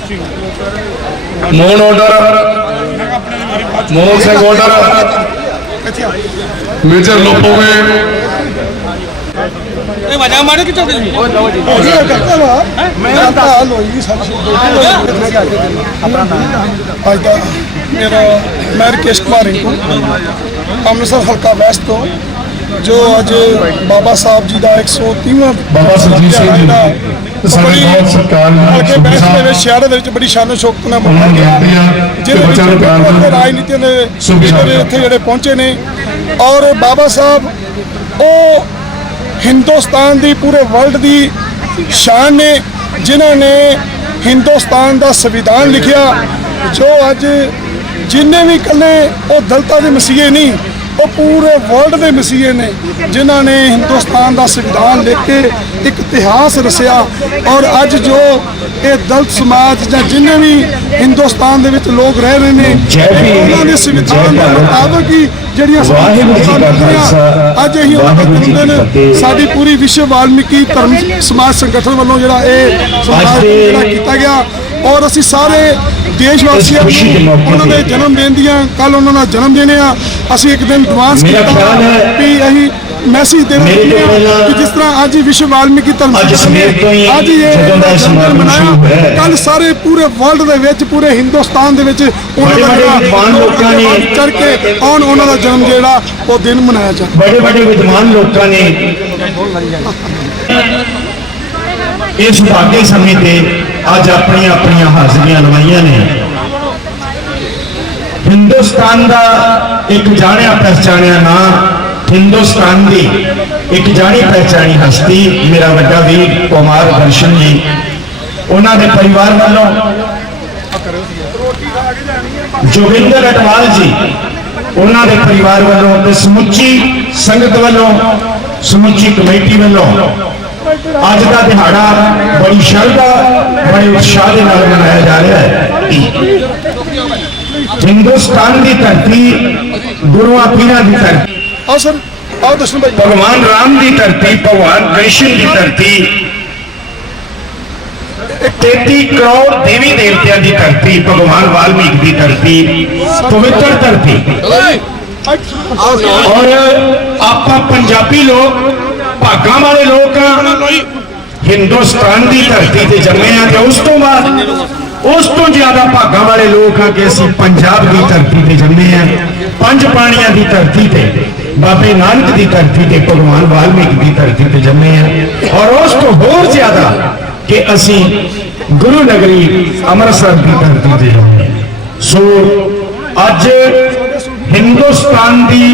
Mohan order, Mohan Singh order, major लोपोगे, मेरा मैं राकेश कुमार रिंकू ਅੰਮ੍ਰਿਤਸਰ ਹਲਕਾ ਵੈਸਟ ਤੋਂ जो अज बाबा साहब जी का 130वां बाबा सुरजीत सिंह जी सारे बहुत सत्कार हल्के वैस्ट ਦੇ ਸ਼ਹਿਰ ਦੇ ਵਿੱਚ ਬੜੀ ਸ਼ਾਨੋ ਸ਼ੌਕਤ ਨਾਲ ਮਨਾਇਆ ਗਿਆ ਜਿਹਦੇ ਵਿੱਚ ਰਾਜਨੀਤੀ ਦੇ ਇੱਥੇ ਜਿਹੜੇ ਪਹੁੰਚੇ ਨੇ ਔਰ ਬਾਬਾ ਸਾਹਿਬ ਉਹ ਹਿੰਦੁਸਤਾਨ ਦੀ ਪੂਰੇ ਵਰਲਡ ਦੀ ਸ਼ਾਨ ਨੇ ਜਿਨ੍ਹਾਂ ਨੇ ਹਿੰਦੁਸਤਾਨ ਦਾ ਸੰਵਿਧਾਨ ਲਿਖਿਆ ਜੋ ਅੱਜ ਜਿੰਨੇ ਵੀ ਇਕੱਲੇ ਉਹ ਦਲਿਤਾਂ ਦੇ ਮਸੀਹੇ ਨਹੀਂ ਉਹ ਪੂਰੇ ਵਰਲਡ ਦੇ ਮਸੀਹੇ ਨੇ ਜਿਨ੍ਹਾਂ ਨੇ ਹਿੰਦੁਸਤਾਨ ਦਾ ਸੰਵਿਧਾਨ ਲਿਖ ਕੇ ਇੱਕ ਇਤਿਹਾਸ ਰਚਿਆ ਔਰ ਅੱਜ ਜੋ ਇਹ ਦਲਿਤ ਸਮਾਜ ਜਾਂ ਜਿੰਨੇ ਵੀ ਹਿੰਦੁਸਤਾਨ ਦੇ ਵਿੱਚ ਲੋਕ ਰਹਿ ਰਹੇ ਨੇ ਉਹਨਾਂ ਦੇ ਸੰਵਿਧਾਨ ਦੇ ਮੁਤਾਬਕ ਹੀ ਜਿਹੜੀਆਂ ਅੱਜ ਅਸੀਂ ਉਹਨਾਂ ਨੇ ਸਾਡੀ ਪੂਰੀ ਵਿਸ਼ਵ ਵਾਲਮੀਕੀ ਧਰਮ ਸਮਾਜ ਸੰਗਠਨ ਵੱਲੋਂ ਜਿਹੜਾ ਇਹ ਸਮਾਜ ਜਿਹੜਾ ਕੀਤਾ ਗਿਆ ਔਰ ਅਸੀਂ ਸਾਰੇ ਦੇਸ਼ ਵਾਸੀਆਂ ਨੂੰ ਉਹਨਾਂ ਦੇ ਜਨਮ ਦਿਨ ਦੀਆਂ ਕੱਲ ਉਹਨਾਂ ਦਾ ਜਨਮ ਦਿਨ ਆ ਅਸੀਂ ਇੱਕ ਦਿਨ ਐਡਵਾਂਸ ਕੀਤਾ ਵੀ ਅਸੀਂ ਮੈਸੇਜ ਦੇਣਾ ਕਿ ਜਿਸ ਤਰ੍ਹਾਂ ਅੱਜ ਹੀ ਵਿਸ਼ਵ ਵਾਲਮੀਕੀ ਧਰਮ ਅੱਜ ਇਹ ਮਨਾਇਆ ਕੱਲ ਸਾਰੇ ਪੂਰੇ ਵਰਲਡ ਦੇ ਵਿੱਚ ਪੂਰੇ ਹਿੰਦੁਸਤਾਨ ਦੇ ਵਿੱਚ ਉਹਨਾਂ ਦਾ ਚੜ ਕੇ ਆਉਣ ਉਹਨਾਂ ਦਾ ਜਨਮ ਜਿਹੜਾ ਉਹ ਦਿਨ ਮਨਾਇਆ ਜਾਂਦਾ बड़े बड़े विद्वान लोगों ने इस भाग्य समय ते अज अपनी अपनी हाजरियां लवाइया ने हिंदुस्तान का एक जानिया पहचानिया ना हिंदुस्तान की एक जानी पहचानी हस्ती मेरा बड़ा वीर कुमार दर्शन जी उन्होंने परिवार वालों जोगिंदर अटवाल जी उन्होंने परिवार वालों ते समुची संगत वालों समुची कमेटी वालों अज का दिहाड़ा बड़ी श्रद्धा बड़े उत्साह के नाल मनाया जा रहा है हिंदुस्तान की धरती गुरुआ पीरां की धरती भगवान राम की धरती भगवान कृष्ण की धरती 33 करोड़ देवी देवतियों की धरती भगवान वाल्मीकि की धरती पवित्र धरती और आप पंजाबी लोग भागा वाले लोग हिंदुस्तान की धरती से जमे हैं उस तो बाद उस तो ज्यादा भागा वाले लोग हैं कि असं पंजाब की धरती से जमे हैं पंज पानिया की धरती से बाबे नानक की धरती से भगवान वाल्मीकि की धरती से जमे हैं और उस तो होर ज्यादा कि असी गुरु नगरी अमृतसर की धरती से जमे सो अज हिंदुस्तान की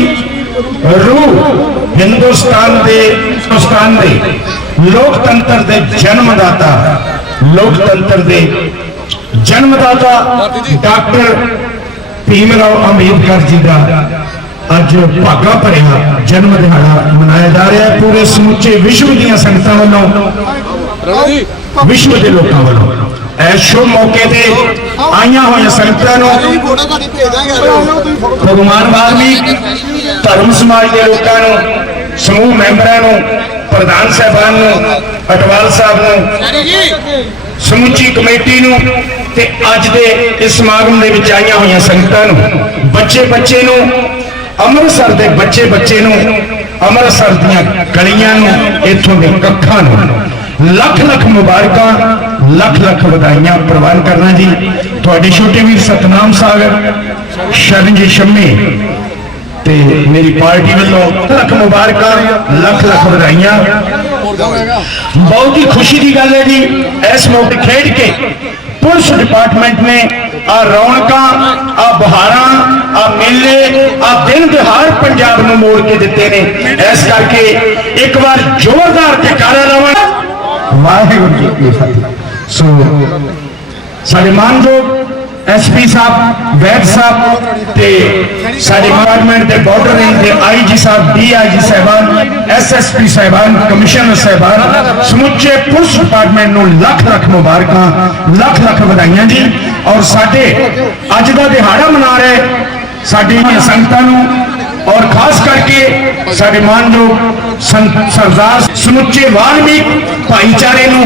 रूह हिंदुस्तान दे लोकतंत्र दे जन्मदाता लोकतंत्र दे जन्मदाता डॉक्टर भीमराव अंबेडकर जी का अज भागा भरिया जन्म दिहाड़ा मनाया जा रहा है पूरे समूचे विश्व दी संगतां वालों विश्व के लोगों वालों इस शुभ मौके ते आईया हुई संगतां भगवान वाल्मीकि धर्म समाज के लोगों समूह मैंबरों प्रधान साहबान अटवाल साहब समूची कमेटी ते अज दे इस समागम दे विच आईया हुई संगतां बच्चे बच्चे अमृतसर के बच्चे बच्चे अमृतसर दियां गलियां इत्थों दे कक्खां लख लख मुबारक लख लख बधाइयां प्रवान करना जी थोड़े छोटे वीर सतनाम सागर शरण जी शम्मी ते मेरी पार्टी वालों लख मुबारक लख लख बधाइयां बहुत ही खुशी की गल है जी इस मौके खेड के पुलिस डिपार्टमेंट ने आ रौनक आ बहारा आ मेले आ दिन तिहार पंजाब नूं मोड़ के दिते ने इस करके एक बार जोरदार जयकारा लावां वाहिगुरू जी की फतेह सो साडे मानयोग SP साहब वैद साहब ते साडे डिपार्टमेंट के बॉर्डर रेंज के IG साहब DIG साहबान SSP साहबान कमिश्नर साहबान समुचे पुलिस डिपार्टमेंट नूं लख लख मुबारक लख लख बधाइयां जी और साडे अज दा दिहाड़ा मना रहे साडी संगतां नूं और खास करके साडे मानयोग सरदार समुचे वाल्मीकि भाईचारे नूं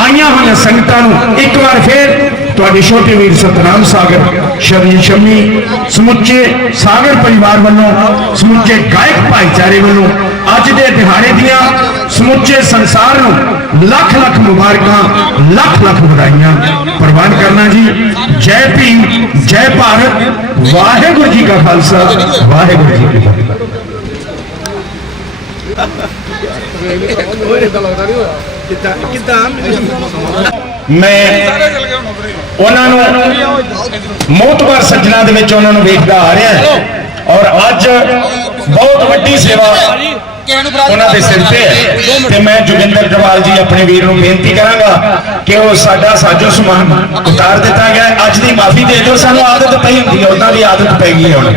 आईयां हुई संगतां नूं एक बार फिर ਤੁਹਾਡੇ ਛੋਟੇ ਵੀਰ ਸਤਨਾਮ ਸਾਗਰ ਸ਼ਰਨ ਸ਼ਮੀ ਸਮੁੱਚੇ ਸਾਗਰ ਪਰਿਵਾਰ ਵੱਲੋਂ ਸਮੁੱਚੇ ਗਾਇਕ ਭਾਈਚਾਰੇ ਵੱਲੋਂ ਅੱਜ ਦੇ ਦਿਹਾੜੇ ਦੀਆਂ ਸਮੁੱਚੇ ਸੰਸਾਰ ਨੂੰ ਲੱਖ ਲੱਖ ਮੁਬਾਰਕਾਂ ਲੱਖ ਲੱਖ ਵਧਾਈਆਂ ਪ੍ਰਵਾਨ ਕਰਨਾ ਜੀ। ਜੈ ਭੀਮ ਜੈ ਭਾਰਤ ਵਾਹਿਗੁਰੂ ਜੀ ਕਾ ਖਾਲਸਾ ਵਾਹਿਗੁਰੂ ਜੀ ਕੀ ਫਤਿਹ। ਮੈਂ ਉਹਨਾਂ ਨੂੰ ਮੋਤਬਰ ਸੱਜਣਾ ਦੇ ਵਿੱਚ ਉਹਨਾਂ ਨੂੰ ਵੇਖਦਾ ਆ ਰਿਹਾ ਔਰ ਅੱਜ ਬਹੁਤ ਵੱਡੀ ਸੇਵਾ ਉਹਨਾਂ ਦੇ ਸਿਰ ਤੇ ਹੈ ਤੇ ਮੈਂ ਜੋਗਿੰਦਰ ਜਵਾਲ ਜੀ ਆਪਣੇ ਵੀਰ ਨੂੰ ਬੇਨਤੀ ਕਰਾਂਗਾ ਕਿ ਉਹ ਸਾਡਾ ਸਾਜੋ ਸਮਾਨ ਉਤਾਰ ਦਿੱਤਾ ਗਿਆ। ਅੱਜ ਦੀ ਮਾਫੀ ਦੇ ਦਿਓ, ਸਾਨੂੰ ਆਦਤ ਪਈ ਹੁੰਦੀ ਹੈ, ਉਹਨਾਂ ਦੀ ਆਦਤ ਪੈ ਗਈ ਹੈ ਹੁਣ।